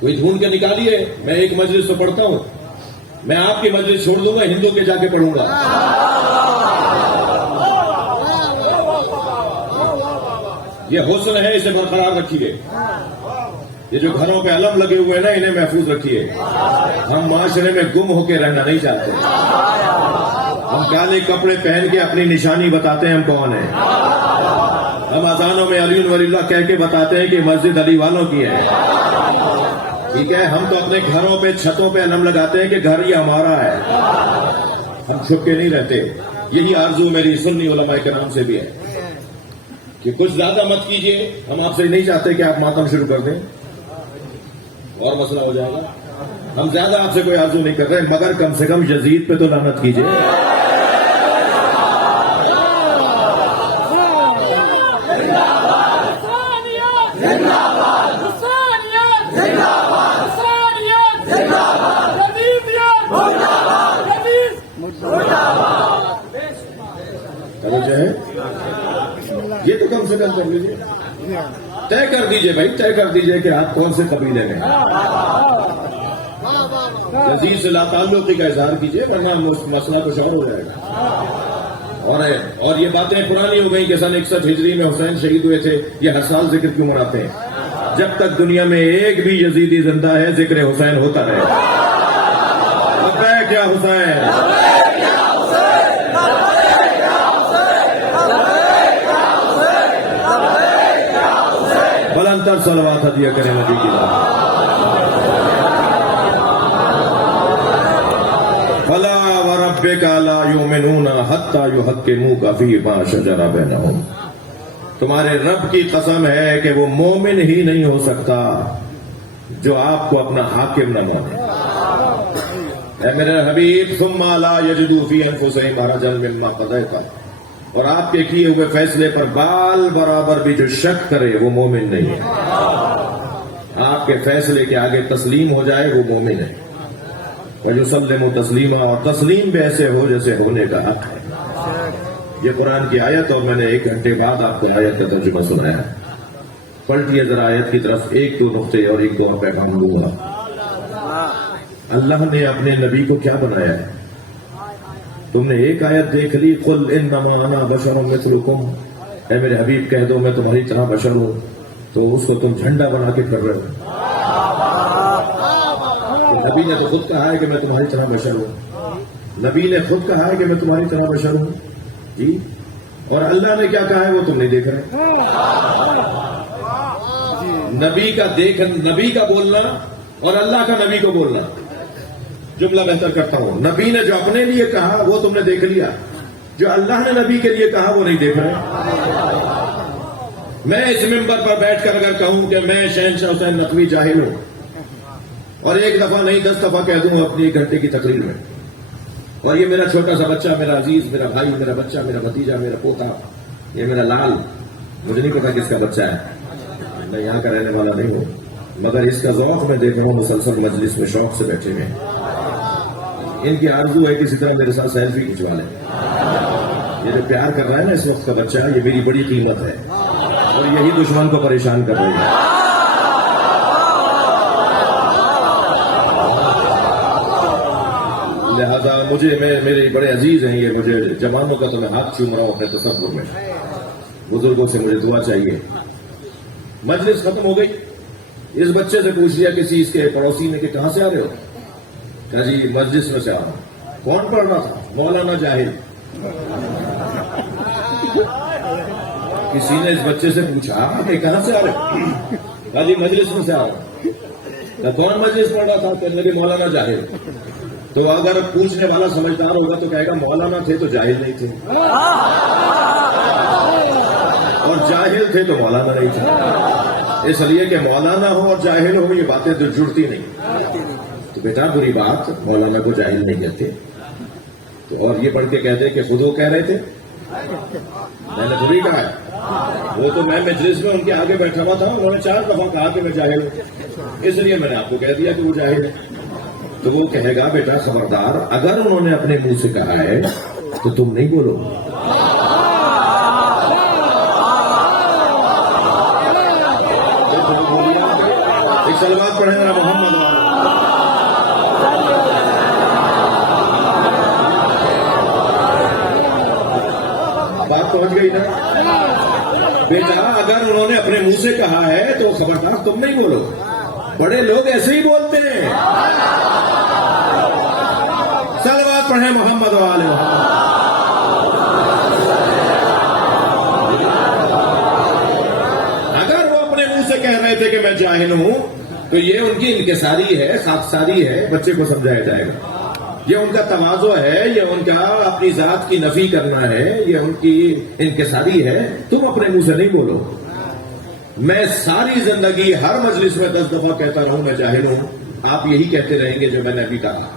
کوئی ڈھونڈ کے نکالیے. میں ایک مجلس تو پڑھتا ہوں، میں آپ کی مجلس چھوڑ دوں گا، ہندو کے جا کے پڑھوں گا. یہ حسن ہے، اسے برقرار رکھیے. یہ جو گھروں پہ علم لگے ہوئے ہیں نا، انہیں محفوظ رکھیے. ہم معاشرے میں گم ہو کے رہنا نہیں چاہتے. ہم کالے کپڑے پہن کے اپنی نشانی بتاتے ہیں ہم کون ہیں. ہم اذانوں میں علی ولی اللہ کہہ کے بتاتے ہیں کہ مسجد علی والوں کی ہے. ٹھیک ہے، ہم تو اپنے گھروں پہ چھتوں پہ علم لگاتے ہیں کہ گھر یہ ہمارا ہے. ہم چھپ کے نہیں رہتے. یہی آرزو میری سنی علماء کرام سے بھی ہے کہ کچھ زیادہ مت کیجیے. ہم آپ سے نہیں چاہتے کہ آپ ماتم شروع کر دیں اور مسئلہ ہو جائے گا. ہم زیادہ آپ سے کوئی آرزو نہیں کر رہے، مگر کم سے کم یزید پہ تو لعنت کیجیے. یہ تو کم سے کم کر لیجیے. طے کر دیجیے بھائی، طے کر دیجیے کہ آپ کون سے قبیلے میں. یزید سے لا تعلقی کا اظہار کیجیے، ورنہ مسئلہ کچھ اور ہو جائے گا. اور یہ باتیں پرانی ہو گئی کہ سن 61 ہجری میں حسین شہید ہوئے تھے. یہ ہر سال ذکر کیوں مناتے ہیں؟ جب تک دنیا میں ایک بھی یزیدی زندہ ہے ذکر حسین ہوتا رہے. کیا حسین، بلندر صلوات ہدیہ کریں نبی کی بات. فلا وربک لا یؤمنون حتی یحکموک فیما شجر بینہم. تمہارے رب کی قسم ہے کہ وہ مومن ہی نہیں ہو سکتا جو آپ کو اپنا حاکم نہ مانے. اے میرے حبیب، ثم لا یجدوا فی انفسہم حرجا مما قضیت. اور آپ کے کیے ہوئے فیصلے پر بال برابر بھی جو شک کرے وہ مومن نہیں ہے. آپ کے فیصلے کے آگے تسلیم ہو جائے وہ مومن ہے. وَيُسَلِّمُ تسلیمہ، اور تسلیم بھی ایسے ہو جیسے ہونے کا حق ہے. یہ قرآن کی آیت، اور میں نے 1 گھنٹے بعد آپ کو آیت کا ترجمہ سنایا. پلٹیے ذرا آیت کی طرف. 1-2 نقطے اور 1-2 پیغام دوں گا. اللہ نے اپنے نبی کو کیا بنایا ہے؟ تم نے ایک آیت دیکھ لی، قل انما انا بشر مثلکم، اے میرے حبیب کہہ دو میں تمہاری طرح بشر ہوں. تو اس کو تم جھنڈا بنا کے کر رہے ہو. نبی نے تو خود کہا ہے کہ میں تمہاری طرح بشر ہوں. نبی نے خود کہا ہے کہ میں تمہاری طرح بشر ہوں جی. اور اللہ نے کیا کہا ہے وہ تم نہیں دیکھ رہے. نبی کا بولنا اور اللہ کا نبی کو بولنا. جملہ بہتر کرتا ہوں، نبی نے جو اپنے لیے کہا وہ تم نے دیکھ لیا، جو اللہ نے نبی کے لیے کہا وہ نہیں دیکھ رہے. میں اس ممبر پر بیٹھ کر اگر کہوں کہ میں شہنشاہ حسین نقوی جاہل ہوں، اور 1 دفعہ نہیں 10 دفعہ کہہ دوں اپنی 1 گھنٹے کی تقریر میں، اور یہ میرا چھوٹا سا بچہ، میرا عزیز، میرا بھائی، میرا بچہ، میرا بھتیجا، میرا پوتا، یہ میرا لال، مجھے نہیں پتا کس کا بچہ ہے، میں یہاں کا رہنے والا نہیں ہوں، مگر اس کا ذوق میں دیکھ رہا ہوں مسلسل مجلس میں شوق سے بیٹھے ہوئے ہیں. ان کی آرزو ہے کسی طرح میرے ساتھ سیلفی کھنچوا لیں. یہ جو پیار کر رہا ہے نا اس وقت کا بچہ، یہ میری بڑی قیمت ہے، اور یہی دشمن کو پریشان کر رہی ہے. لہذا میرے بڑے عزیز ہیں یہ، مجھے جوانوں کا تو میں ہاتھ چوم رہا ہوں اپنے تصور میں. بزرگوں سے مجھے دعا چاہیے. مجلس ختم ہو گئی. اس بچے سے پوچھ لیا کسی اس کے پڑوسی نے کہ کہاں سے آ رہے ہو؟ کہا جی مجلس میں سے آ رہا ہوں. کون پڑھ رہا تھا؟ مولانا جاہل. کسی نے اس بچے سے پوچھا کہ کہاں سے آ رہے ہو؟ کہا جی مجلس میں سے آ رہا ہوں. کون مجلس پڑھ رہا تھا؟ کہنے لگے مولانا جاہل. تو اگر پوچھنے والا سمجھدار ہوگا تو کہے گا مولانا تھے تو جاہل نہیں تھے، اور جاہل تھے تو مولانا نہیں تھے. اس لیے کہ مولانا ہو اور جاہل ہو، یہ باتیں تو جڑتی نہیں. تو بیٹا بری بات، مولانا کو جاہل نہیں کہتے. تو اور یہ پڑھ کے کہتے کہ خود وہ کہہ رہے تھے، میں نے تھوڑی کہا ہے. وہ تو میں مجلس میں ان کے آگے بیٹھا ہوا تھا، انہوں نے 4 دفعہ کہا کہ میں جاہل ہوں، اس لیے میں نے آپ کو کہہ دیا کہ وہ جاہل ہے. تو وہ کہے گا بیٹا خبردار، اگر انہوں نے اپنے منہ سے کہا ہے تو تم نہیں بولو. ایک سلوات پڑھیں ذرا محمد. بات پہنچ گئی نا بیٹا، اگر انہوں نے اپنے منہ سے کہا ہے تو خبردار تم نہیں بولو. بڑے لوگ ایسے ہی بولتے ہیں. صلوات پڑھیں محمد والے. اگر وہ اپنے منہ سے کہہ رہے تھے کہ میں جاہل ہوں تو یہ ان کی انکساری ہے، خاکساری ہے، بچے کو سمجھایا جائے گا. یہ ان کا تواضع ہے، یہ ان کا اپنی ذات کی نفی کرنا ہے، یہ ان کی انکساری ہے. تم اپنے منہ سے نہیں بولو. میں ساری زندگی ہر مجلس میں 10 دفعہ کہتا رہوں میں جاہل ہوں، آپ یہی کہتے رہیں گے جو میں نے ابھی کہا.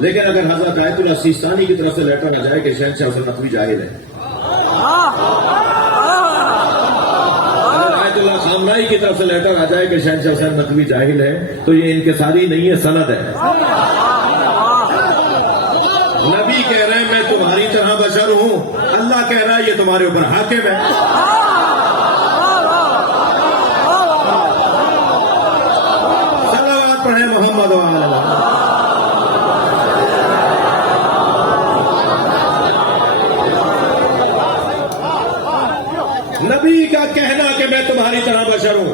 لیکن اگر حضرت آیت اللہ سیستانی کی طرف سے لیٹر آ جائے کہ شہنشاہ حسن نقوی جاہل ہے، آیت اللہ خامنائی کی طرف سے لیٹر آ جائے کہ شہنشاہ حسن نقوی جاہل ہے، تو یہ انکساری نہیں ہے، سند ہے. نبی کہہ رہے ہیں میں تمہاری طرح بشر ہوں، اللہ کہہ رہا ہے یہ تمہارے اوپر حاکم ہے. صلوات پڑھیں محمد وعلی. نبی کا کہنا کہ میں تمہاری طرح بشر ہوں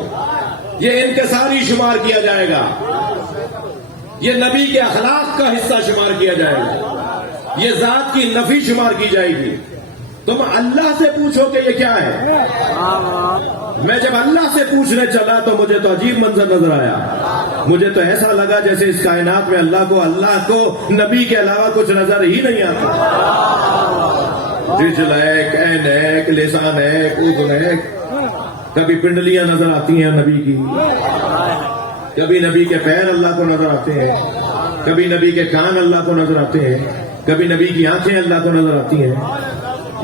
یہ انکساری شمار کیا جائے گا، یہ نبی کے اخلاق کا حصہ شمار کیا جائے گا، یہ ذات کی نفی شمار کی جائے گی. تم اللہ سے پوچھو کہ یہ کیا ہے. میں جب اللہ سے پوچھنے چلا تو مجھے تو عجیب منظر نظر آیا. مجھے تو ایسا لگا جیسے اس کائنات میں اللہ کو نبی کے علاوہ کچھ نظر ہی نہیں آتا. رجل ہے، عین ہے، لسان ہے، اذن ہے. کبھی پنڈلیاں نظر آتی ہیں نبی کی، کبھی نبی کے پیر اللہ کو نظر آتے ہیں، کبھی نبی کے کان اللہ کو نظر آتے ہیں، کبھی نبی کی آنکھیں اللہ کو نظر آتی ہیں.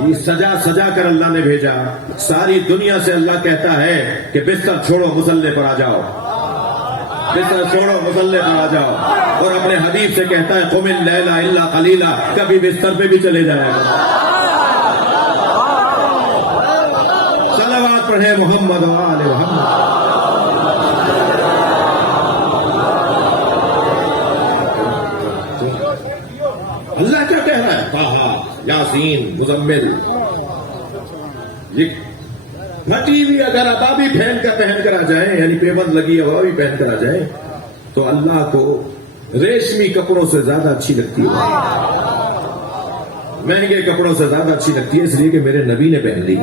یہ سجا سجا کر اللہ نے بھیجا. ساری دنیا سے اللہ کہتا ہے کہ بستر چھوڑو مصلے پر آ جاؤ، بستر چھوڑو مصلے پر آ جاؤ. اور اپنے حبیب سے کہتا ہے قم اللیل الا قلیلا، کبھی بستر پہ بھی چلے جائے گا. صلوات پڑھیں محمد وآل محمد. اللہ کیا کہہ رہا ہے؟ طٰہٰ، یاسین، مزمل. یہ پھٹی ہوئی اگر ابابی پہن کر آ جائیں، یعنی پیبند لگی ابابی پہن کر آ جائیں، تو اللہ کو ریشمی کپڑوں سے زیادہ اچھی لگتی ہے، مہنگے کپڑوں سے زیادہ اچھی لگتی ہے، اس لیے کہ میرے نبی نے پہن لی.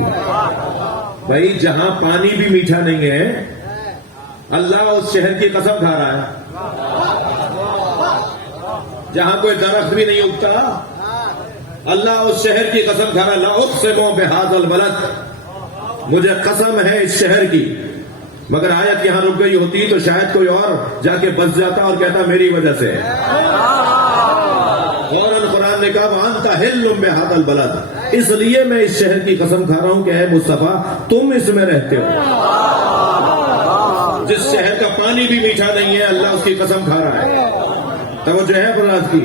بھائی جہاں پانی بھی میٹھا نہیں ہے اللہ اس شہر کی قسم کھا رہا ہے. جہاں کوئی درخت بھی نہیں اگتا اللہ اس شہر کی قسم کھا رہا ہے. لا اقسم بہذا البلد، مجھے قسم ہے اس شہر کی. مگر آیت یہاں رک گئی ہوتی تو شاید کوئی اور جا کے بس جاتا اور کہتا میری وجہ سے. فوراً قرآن نے کہا وانت حل بہذا البلد، اس لیے میں اس شہر کی قسم کھا رہا ہوں کہ اے مصطفیٰ تم اس میں رہتے ہو. جس شہر کا پانی بھی میٹھا نہیں ہے اللہ اس کی قسم کھا رہا ہے. توجہ ہے برات کی.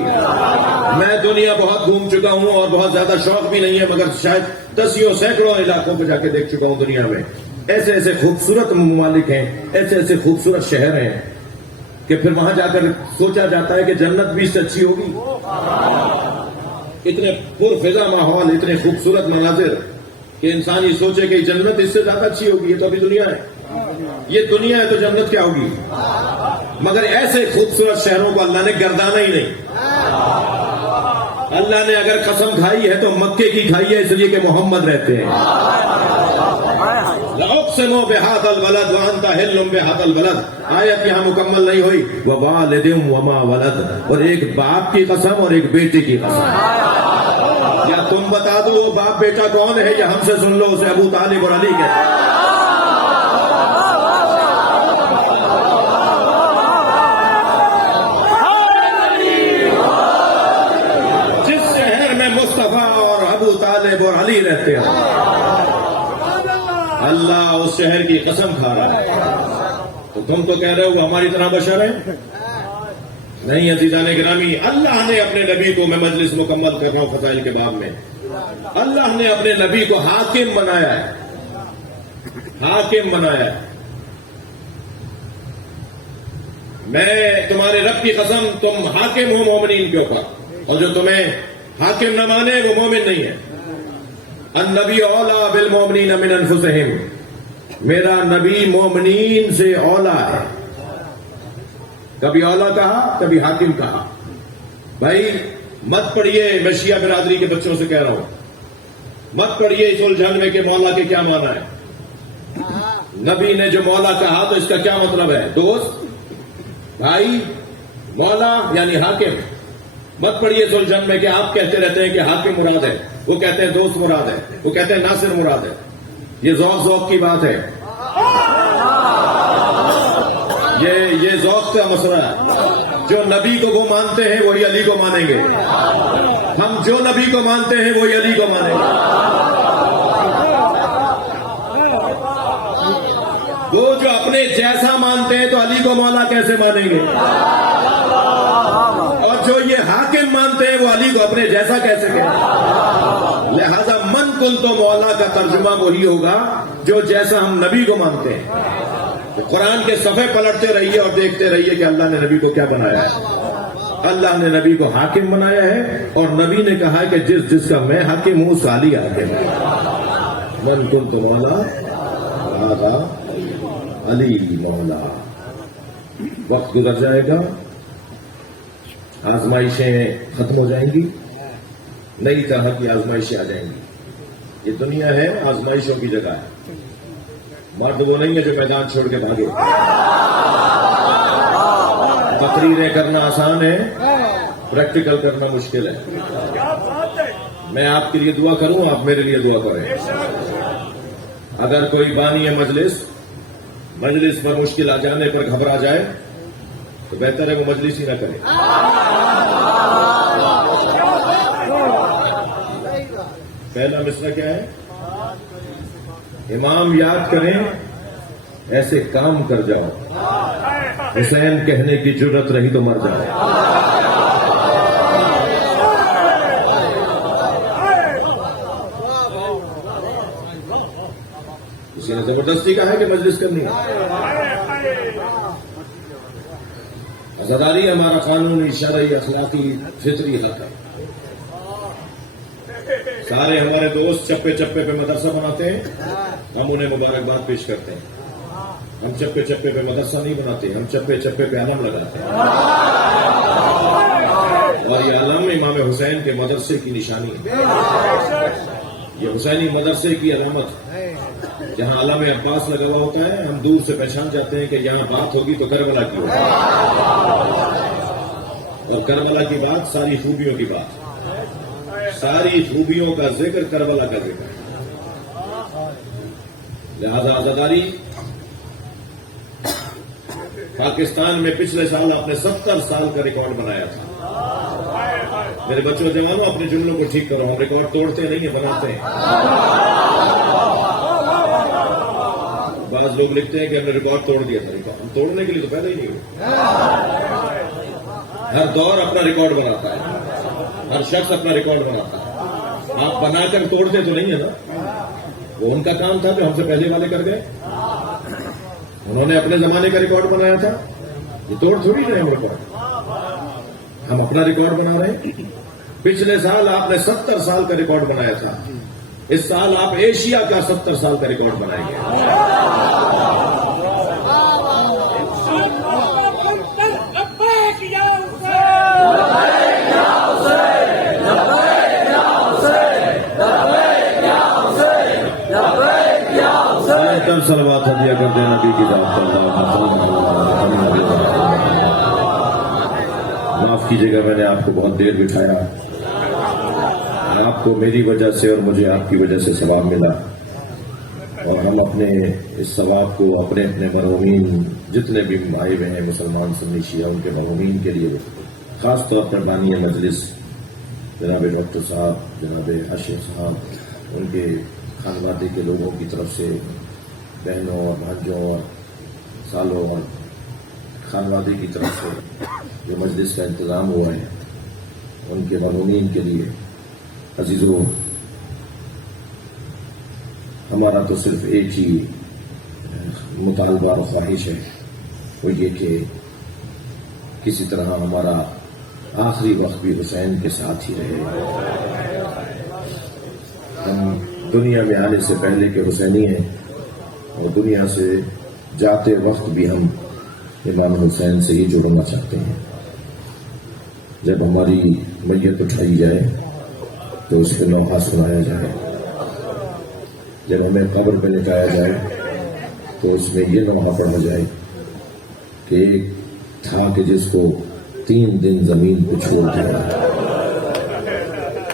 میں دنیا بہت گھوم چکا ہوں اور بہت زیادہ شوق بھی نہیں ہے، مگر شاید 10 سینکڑوں علاقوں پہ جا کے دیکھ چکا ہوں دنیا میں. ایسے ایسے خوبصورت ممالک ہیں، ایسے ایسے خوبصورت شہر ہیں کہ پھر وہاں جا کر سوچا جاتا ہے کہ جنت بھی اس سے اچھی ہوگی. اتنے پرفضا ماحول، اتنے خوبصورت مناظر کہ انسان یہ سوچے کہ جنت اس سے زیادہ اچھی ہوگی. یہ تو ابھی دنیا ہے، یہ دنیا ہے تو جنت کیا ہوگی. مگر ایسے خوبصورت شہروں کو اللہ نے گردانا ہی نہیں. اللہ نے اگر قسم کھائی ہے تو مکے کی کھائی ہے، اس لیے کہ محمد رہتے ہیں. لأقسم بهذا البلد وأنت حل بهذا البلد. آیت یہاں مکمل نہیں ہوئی. ووالد وما ولد, اور ایک باپ کی قسم اور ایک بیٹے کی قسم. یا تم بتا دو وہ باپ بیٹا کون ہے, یا ہم سے سن لو اسے ابو طالب اور علی کہتے ہیں. اور علی رہتے ہیں, اللہ اس شہر کی قسم کھا رہا ہے. تو تم تو کہہ رہے ہو ہماری طرح بشر ہے. نہیں عزیزان گرامی, اللہ نے اپنے نبی کو, میں مجلس مکمل کر رہا ہوں فضائل کے باب میں, اللہ نے اپنے نبی کو حاکم بنایا ہے. حاکم بنایا ہے. میں تمہارے رب کی قسم, تم حاکم ہو مومنین کے اوپر, اور جو تمہیں حاکم نہ مانے وہ مومن نہیں ہے. النبی اولا بالمومنین من انفسہم, میرا نبی مومنین سے اولا ہے. کبھی اولا کہا, کبھی حاکم کہا. بھائی مت پڑھیے, میں شیعہ برادری کے بچوں سے کہہ رہا ہوں, مت پڑھیے اس الجھن میں کہ مولا کے کیا معنی ہے. نبی نے جو مولا کہا تو اس کا کیا مطلب ہے دوست بھائی؟ مولا یعنی حاکم. مت پڑھیے اس الجھن میں کہ آپ کہتے رہتے ہیں کہ حاکم مراد ہے, وہ کہتے ہیں دوست مراد ہے, وہ کہتے ہیں ناصر مراد ہے. یہ ذوق ذوق کی بات ہے, یہ ذوق کا مسئلہ ہے. جو نبی کو وہ مانتے ہیں وہی علی کو مانیں گے. ہم جو نبی کو مانتے ہیں وہی علی کو مانیں گے. وہ جو اپنے جیسا مانتے ہیں تو علی کو مولا کیسے مانیں گے؟ اور جو یہ حاکم مانتے ہیں وہ علی کو اپنے جیسا کیسے کہیں؟ لہذا من کن تو مولا کا ترجمہ وہی ہوگا جو جیسا ہم نبی کو مانتے ہیں. تو قرآن کے صفحے پلٹتے رہیے اور دیکھتے رہیے کہ اللہ نے نبی کو کیا بنایا ہے. اللہ نے نبی کو حاکم بنایا ہے, اور نبی نے کہا ہے کہ جس جس کا میں حاکم ہوں اس علی حاکم ہے. من کن تو مولا هذا علی مولا. وقت گزر جائے گا, آزمائشیں ختم ہو جائیں گی, نئی طرح کی آزمائشیں آ جائیں گی. یہ دنیا ہے آزمائشوں کی جگہ ہے. مرد وہ نہیں ہے جو میدان چھوڑ کے بھاگے. تقریریں کرنا آسان ہے, پریکٹیکل کرنا مشکل ہے. میں آپ کے لیے دعا کروں, آپ میرے لیے دعا کریں. اگر کوئی بانی ہے مجلس پر مشکل آ جانے پر گھبرا جائے تو بہتر ہے وہ مجلس ہی نہ کرے. پہلا مصرع کیا ہے؟ امام یاد کریں ایسے کام کر جاؤ, حسین کہنے کی جرت رہی تو مر جاؤ. کسی نے زبردستی کہا ہے کہ مجلس کرنی ہے. عزاداری ہمارا قانونی, شرعی, اخلاقی, فطری حق ہے. سارے ہمارے دوست چپے چپے پہ مدرسہ بناتے ہیں, ہم انہیں مبارکباد پیش کرتے ہیں. ہم چپے چپے پہ مدرسہ نہیں بناتے, ہم چپے چپے پہ علم لگاتے ہیں. اور یہ علم امام حسین کے مدرسے کی نشانی ہے. یہ حسینی مدرسے کی علامت ہے. جہاں علم عباس لگا ہوا ہوتا ہے ہم دور سے پہچان جاتے ہیں کہ یہاں بات ہوگی تو کربلا کی ہوگی, اور کربلا کی بات ساری خوبیوں کی بات, ساری خوبیوں کا ذکر کربلا کا ذکر. لہذا عزاداری پاکستان میں پچھلے سال آپ نے 70 سال کا ریکارڈ بنایا تھا. میرے بچوں جوانوں اپنے جملوں کو ٹھیک کرو, ہم ریکارڈ توڑتے نہیں ہیں, بناتے ہیں. بعض لوگ لکھتے ہیں کہ ہم نے ریکارڈ توڑ دیا تھا. ہم توڑنے کے لیے تو پیدا ہی نہیں ہوئے. ہر دور اپنا ریکارڈ بناتا ہے, ہر شخص اپنا ریکارڈ بناتا ہے. آپ بنا کر توڑتے تو نہیں ہے نا. وہ ان کا کام تھا جو ہم سے پہلے والے کر گئے. انہوں نے اپنے زمانے کا ریکارڈ بنایا تھا, یہ توڑ تھوڑی رہے ہیں ریکارڈ. ہم اپنا ریکارڈ بنا رہے ہیں. پچھلے سال آپ نے 70 سال کا ریکارڈ بنایا تھا, اس سال آپ ایشیا کا 70 سال کا ریکارڈ بنائیں گے. کیجیے گا میں نے آپ کو بہت دیر بٹھایا، آپ کو میری وجہ سے اور مجھے آپ کی وجہ سے ثواب ملا، اور ہم اپنے اس ثواب کو اپنے مرحومین جتنے بھی آئے ہوئے ہیں مسلمان سنی شیعہ ان کے مرحومین کے لیے، خاص طور پر بانی مجلس جناب ڈاکٹر صاحب، جناب اشرف صاحب، ان کے خانوادے کے لوگوں کی طرف سے، بہنوں اور بھانجوں اور سالوں اور خانوادے کی طرف سے جو مجلس کا انتظام ہوا ہے، ان کے مرحومین کے لیے عزیزوں، ہمارا تو صرف ایک ہی مطالبہ اور خواہش ہے، وہ یہ کہ کسی طرح ہمارا آخری وقت بھی حسین کے ساتھ ہی رہے۔ ہم دنیا میں آنے سے پہلے کے حسینی ہیں، اور دنیا سے جاتے وقت بھی ہم امام حسین سے ہی جڑنا چاہتے ہیں۔ جب ہماری میت اٹھائی جائے تو اس پہ نوحہ سنایا جائے، جب ہمیں قبر پہ لٹایا جائے تو اس میں یہ نوحہ پڑھا جائے کہ ایک تھا کہ جس کو 3 دن زمین پہ چھوڑ دیا،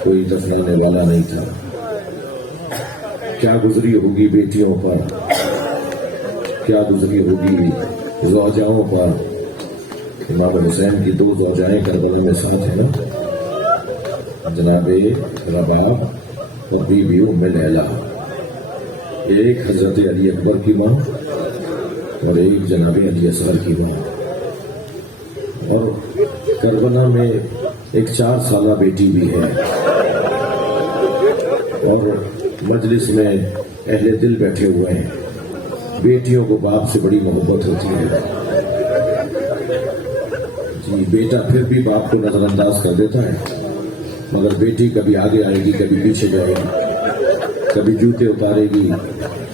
کوئی دفنانے والا نہیں تھا، کیا گزری ہوگی بیٹیوں پر، کیا گزری ہوگی زوجاؤں پر۔ امام حسین کی 2 زوجائیں کربلا میں ساتھ ہیں نا، جناب رباب اور بی بی ام لیلہ، ایک حضرت علی اکبر کی ماں اور ایک جناب علی اصغر کی ماں، اور کربلا میں ایک 4 سالہ بیٹی بھی ہے، اور مجلس میں اہل دل بیٹھے ہوئے ہیں۔ بیٹیوں کو باپ سے بڑی محبت ہوتی ہے جی، بیٹا پھر بھی باپ کو نظر انداز کر دیتا ہے، مگر بیٹی کبھی آگے آئے گی، کبھی پیچھے جائے گی، کبھی جوتے اتارے گی،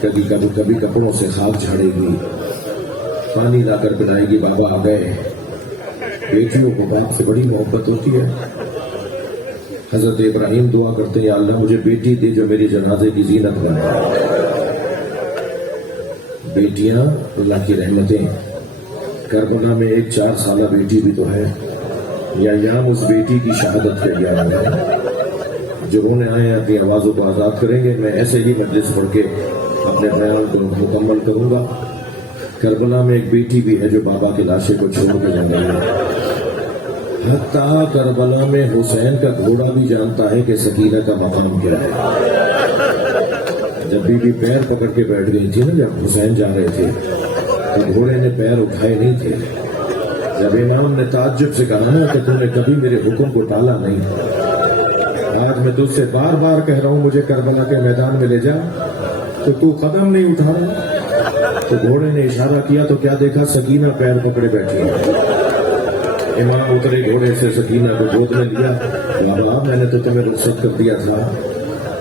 کبھی کپڑوں سے خاک جھاڑے گی، پانی لا کر پلائے گی، بابا آ گئے۔ بیٹیوں کو باپ سے بڑی محبت ہوتی ہے۔ حضرت ابراہیم دعا کرتے ہیں، یا اللہ مجھے بیٹی دے جو میری جنازے کی زینت بنے۔ بیٹیاں اللہ کی رحمتیں، کربلا میں ایک 4 سالہ بیٹی بھی تو ہے، یا یام اس بیٹی کی شہادت کا یاد ہے۔ جو رونے آئے ہیں اپنی آوازوں کو آزاد کریں گے، میں ایسے ہی مجلس پڑھ کے اپنے بیان کو مکمل کروں گا۔ کربلا میں ایک بیٹی بھی ہے جو بابا کی لاشیں کو چھوڑ کے جا رہی ہے۔ حتیٰ کربلا میں حسین کا گھوڑا بھی جانتا ہے کہ سکینہ کا مقام کیا ہے۔ جب بی بی پیر پکڑ کے بیٹھ گئی تھی نا، جب حسین جا رہے تھے تو گھوڑے نے پیر اٹھائے نہیں تھے۔ جب امام نے تعجب سے کہا نا کہ تم نے کبھی میرے حکم کو ٹالا نہیں، آج میں تجھ سے بار بار کہہ رہا ہوں مجھے کربلا کے میدان میں لے جا، تو قدم نہیں اٹھا رہا۔ تو گھوڑے نے اشارہ کیا تو کیا دیکھا، سکینہ پیر پکڑے بیٹھی ہے۔ امام اترے گھوڑے سے، سکینہ کو گود میں لیا، بابا میں نے تو تمہیں رخصت کر دیا تھا،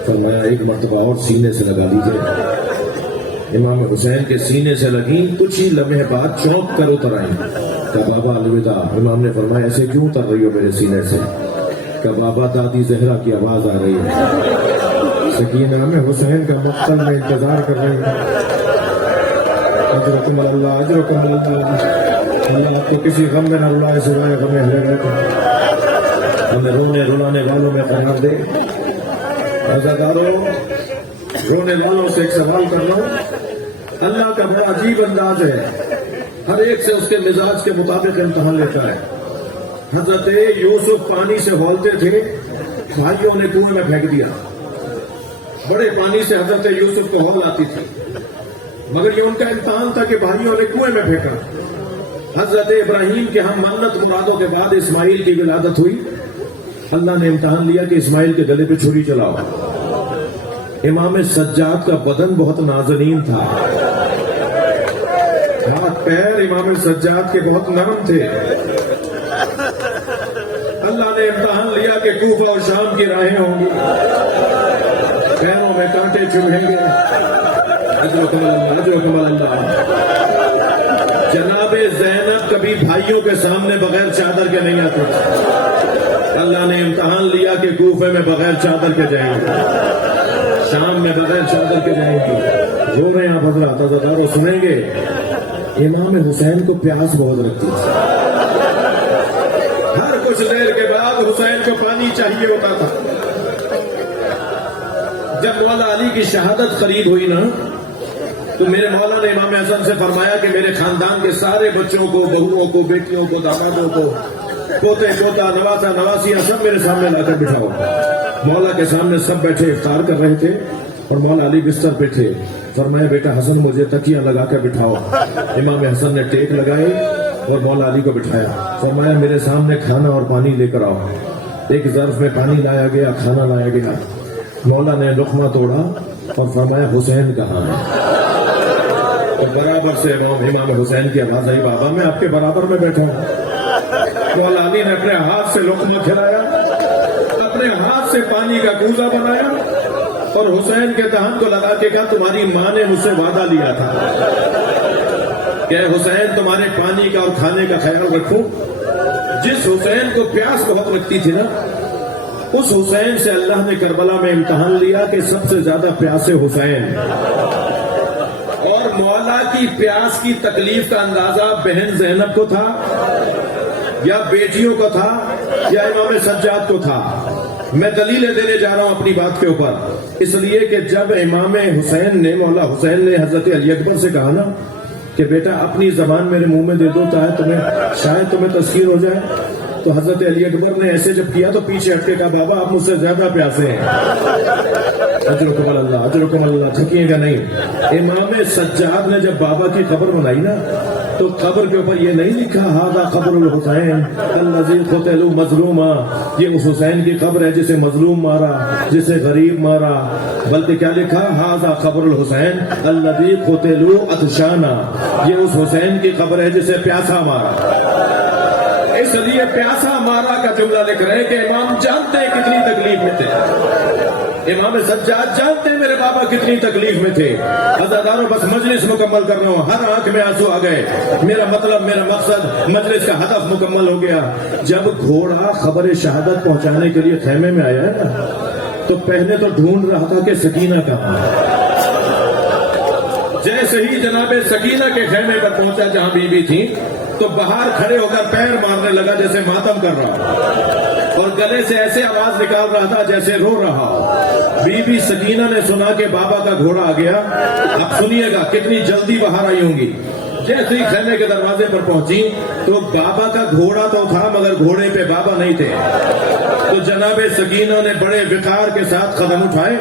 فرمایا ایک مرتبہ اور سینے سے لگا لیجیے۔ امام حسین کے سینے سے لگی، کچھ ہی لمحے بعد چونک کر اتر آئی۔ کہا بابا الوداع۔ امام نے فرمایا ایسے کیوں اتر رہی ہو میرے سینے سے؟ کہا بابا دادی زہرا کی آواز آ رہی ہے، سکینہ میں حسین کا مقتل میں انتظار کر رہی ہے۔ اجرکم اللہ، اجرکم اللہ، اللہ آپ کو کسی غم میں نہ رلائے سوائے غم اہل بیت، ہمیں رونے رلانے والوں میں قرار دے۔ عزاداروں، رونے والوں سے ایک سوال کر لو، اللہ کا بڑا عجیب انداز ہے، ہر ایک سے اس کے مزاج کے مطابق امتحان لیتا ہے۔ حضرت یوسف پانی سے ہولتے تھے، بھائیوں نے کنویں میں پھینک دیا، بڑے پانی سے حضرت یوسف کو ہول آتی تھی، مگر یہ ان کا امتحان تھا کہ بھائیوں نے کنویں میں پھینکا۔ حضرت ابراہیم کے ہم منت مرادوں کے بعد اسماعیل کی ولادت ہوئی، اللہ نے امتحان لیا کہ اسماعیل کے گلے پہ چھری چلاؤ۔ امام سجاد کا بدن بہت نازنین تھا، ہاتھ پیر امام سجاد کے بہت نرم تھے۔ اللہ نے امتحان لیا کہ کوفہ اور شام کی راہیں ہوں گی، پیروں میں کانٹے چبھیں گے۔ اجرکم اللہ، اجرکم اللہ۔ جناب زینب کبھی بھائیوں کے سامنے بغیر چادر کے نہیں آتے تھے، اللہ نے امتحان لیا کہ کوفے میں بغیر چادر کے جائیں گے، شام میں بغیر چادر کے جائیں گے۔ جو رہے آپ حضرات عزاداروں سنیں گے، امام حسین کو پیاس بہت لگتی تھی، ہر کچھ دے حسین کو پانی چاہیے ہوتا تھا۔ جب مولا علی کی شہادت قریب ہوئی نا تو میرے مولا نے امام حسن سے فرمایا کہ میرے خاندان کے سارے بچوں کو، بہوؤں کو، بیٹیوں کو، دامادوں کو، پوتے پوتا، نواسا نواسیاں سب میرے سامنے لا کر بٹھاؤ۔ مولا کے سامنے سب بیٹھے افطار کر رہے تھے اور مولا علی بستر پہ تھے۔ فرمایا بیٹا حسن مجھے تکیاں لگا کر بٹھاؤ۔ امام حسن نے ٹیک لگائے اور مولا علی کو بٹھایا۔ فرمایا میرے سامنے کھانا اور پانی لے کر آؤ۔ ایک ظرف میں پانی لایا گیا، کھانا لایا گیا۔ مولا نے لقمہ توڑا اور فرمایا حسین کہاں ہے؟ تو برابر سے امام حسین کی آواز آئی، بابا میں آپ کے برابر میں بیٹھا ہوں۔ مولا علی نے اپنے ہاتھ سے لقمہ کھلایا، اپنے ہاتھ سے پانی کا کوزہ بنایا اور حسین کے دہن کو لگا کے کہا تمہاری ماں نے مجھ سے وعدہ لیا تھا کہ حسین تمہارے پانی کا اور کھانے کا خیال رکھوں۔ جس حسین کو پیاس بہت لگتی تھی نا، اس حسین سے اللہ نے کربلا میں امتحان لیا کہ سب سے زیادہ پیاسے حسین۔ اور مولا کی پیاس کی تکلیف کا اندازہ بہن زینب کو تھا یا بیٹیوں کو تھا یا امام سجاد کو تھا۔ میں دلیلیں دینے جا رہا ہوں اپنی بات کے اوپر، اس لیے کہ جب امام حسین نے، مولا حسین نے حضرت علی اکبر سے کہا نا کہ بیٹا اپنی زبان میرے منہ میں دے دو شاید تمہیں تذکیر ہو جائے، تو حضرت علی اکبر نے ایسے جب کیا تو پیچھے ہٹ کے کہا بابا آپ مجھ سے زیادہ پیاسے ہیں۔ اجرکم اللہ، اجرکم اللہ، تھکیے گا نہیں۔ امام سجاد نے جب بابا کی قبر بنائی نا تو قبر کے اوپر یہ نہیں لکھا ھذا قبر الحسین الذی قتل مظلوما، یہ اس حسین کی قبر ہے جسے مظلوم مارا، جسے غریب مارا، بلکہ کیا لکھا ھذا قبر الحسین الذی قتل عطشانا، یہ اس حسین کی قبر ہے جسے پیاسا مارا۔ اس لیے پیاسا مارا کا جملہ لکھ رہے ہیں کہ امام جانتے ہیں کتنی تکلیف میں تھے، امام سجاد جانتے ہیں میرے بابا کتنی تکلیف میں تھے۔ عزاداروں بس مجلس مکمل کر رہا ہوں، ہر آنکھ میں آنسو آ گئے، میرا مطلب، میرا مقصد، مجلس کا ہدف مکمل ہو گیا۔ جب گھوڑا خبر شہادت پہنچانے کے لیے خیمے میں آیا ہے نا تو پہلے تو ڈھونڈ رہا تھا کہ سکینہ کہاں ہے۔ جیسے ہی جناب سکینہ کے خیمے پر پہنچا جہاں بی بی تھی تو باہر کھڑے ہو کر پیر مارنے لگا جیسے ماتم کر رہا اور گلے سے ایسے آواز نکال رہا تھا جیسے رو رہا ہو۔ بی بی سکینہ نے سنا کہ بابا کا گھوڑا آ گیا۔ اب سنیے گا کتنی جلدی باہر آئی ہوں گی۔ جیسے ہی خیمے کے دروازے پر پہنچی تو بابا کا گھوڑا تو تھا مگر گھوڑے پہ بابا نہیں تھے۔ تو جناب سکینہ نے بڑے وقار کے ساتھ قدم اٹھائے،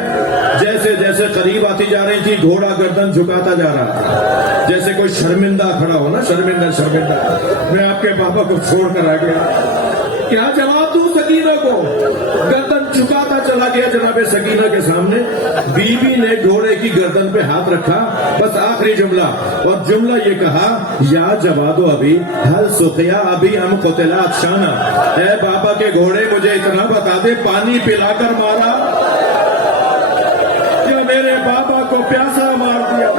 جیسے جیسے قریب آتی جا رہی تھی گھوڑا گردن جھکاتا جا رہا تھا جیسے کوئی شرمندہ کھڑا ہو نا، شرمندہ میں آپ کے بابا کو چھوڑ کر آ گیا۔ کیا جواب دوں سکینہ کو؟ گردن جھکاتا چلا گیا جناب سکینہ کے سامنے۔ بی بی نے گھوڑے کی گردن پہ ہاتھ رکھا، بس آخری جملہ، اور جملہ یہ کہا یا جوادو ابھی ہل سقیا ابھی ہم قتلات شانہ، اے بابا کے گھوڑے مجھے اتنا بتا دے پانی پلا کر مارا کہ میرے بابا کو پیاسا مار دیا۔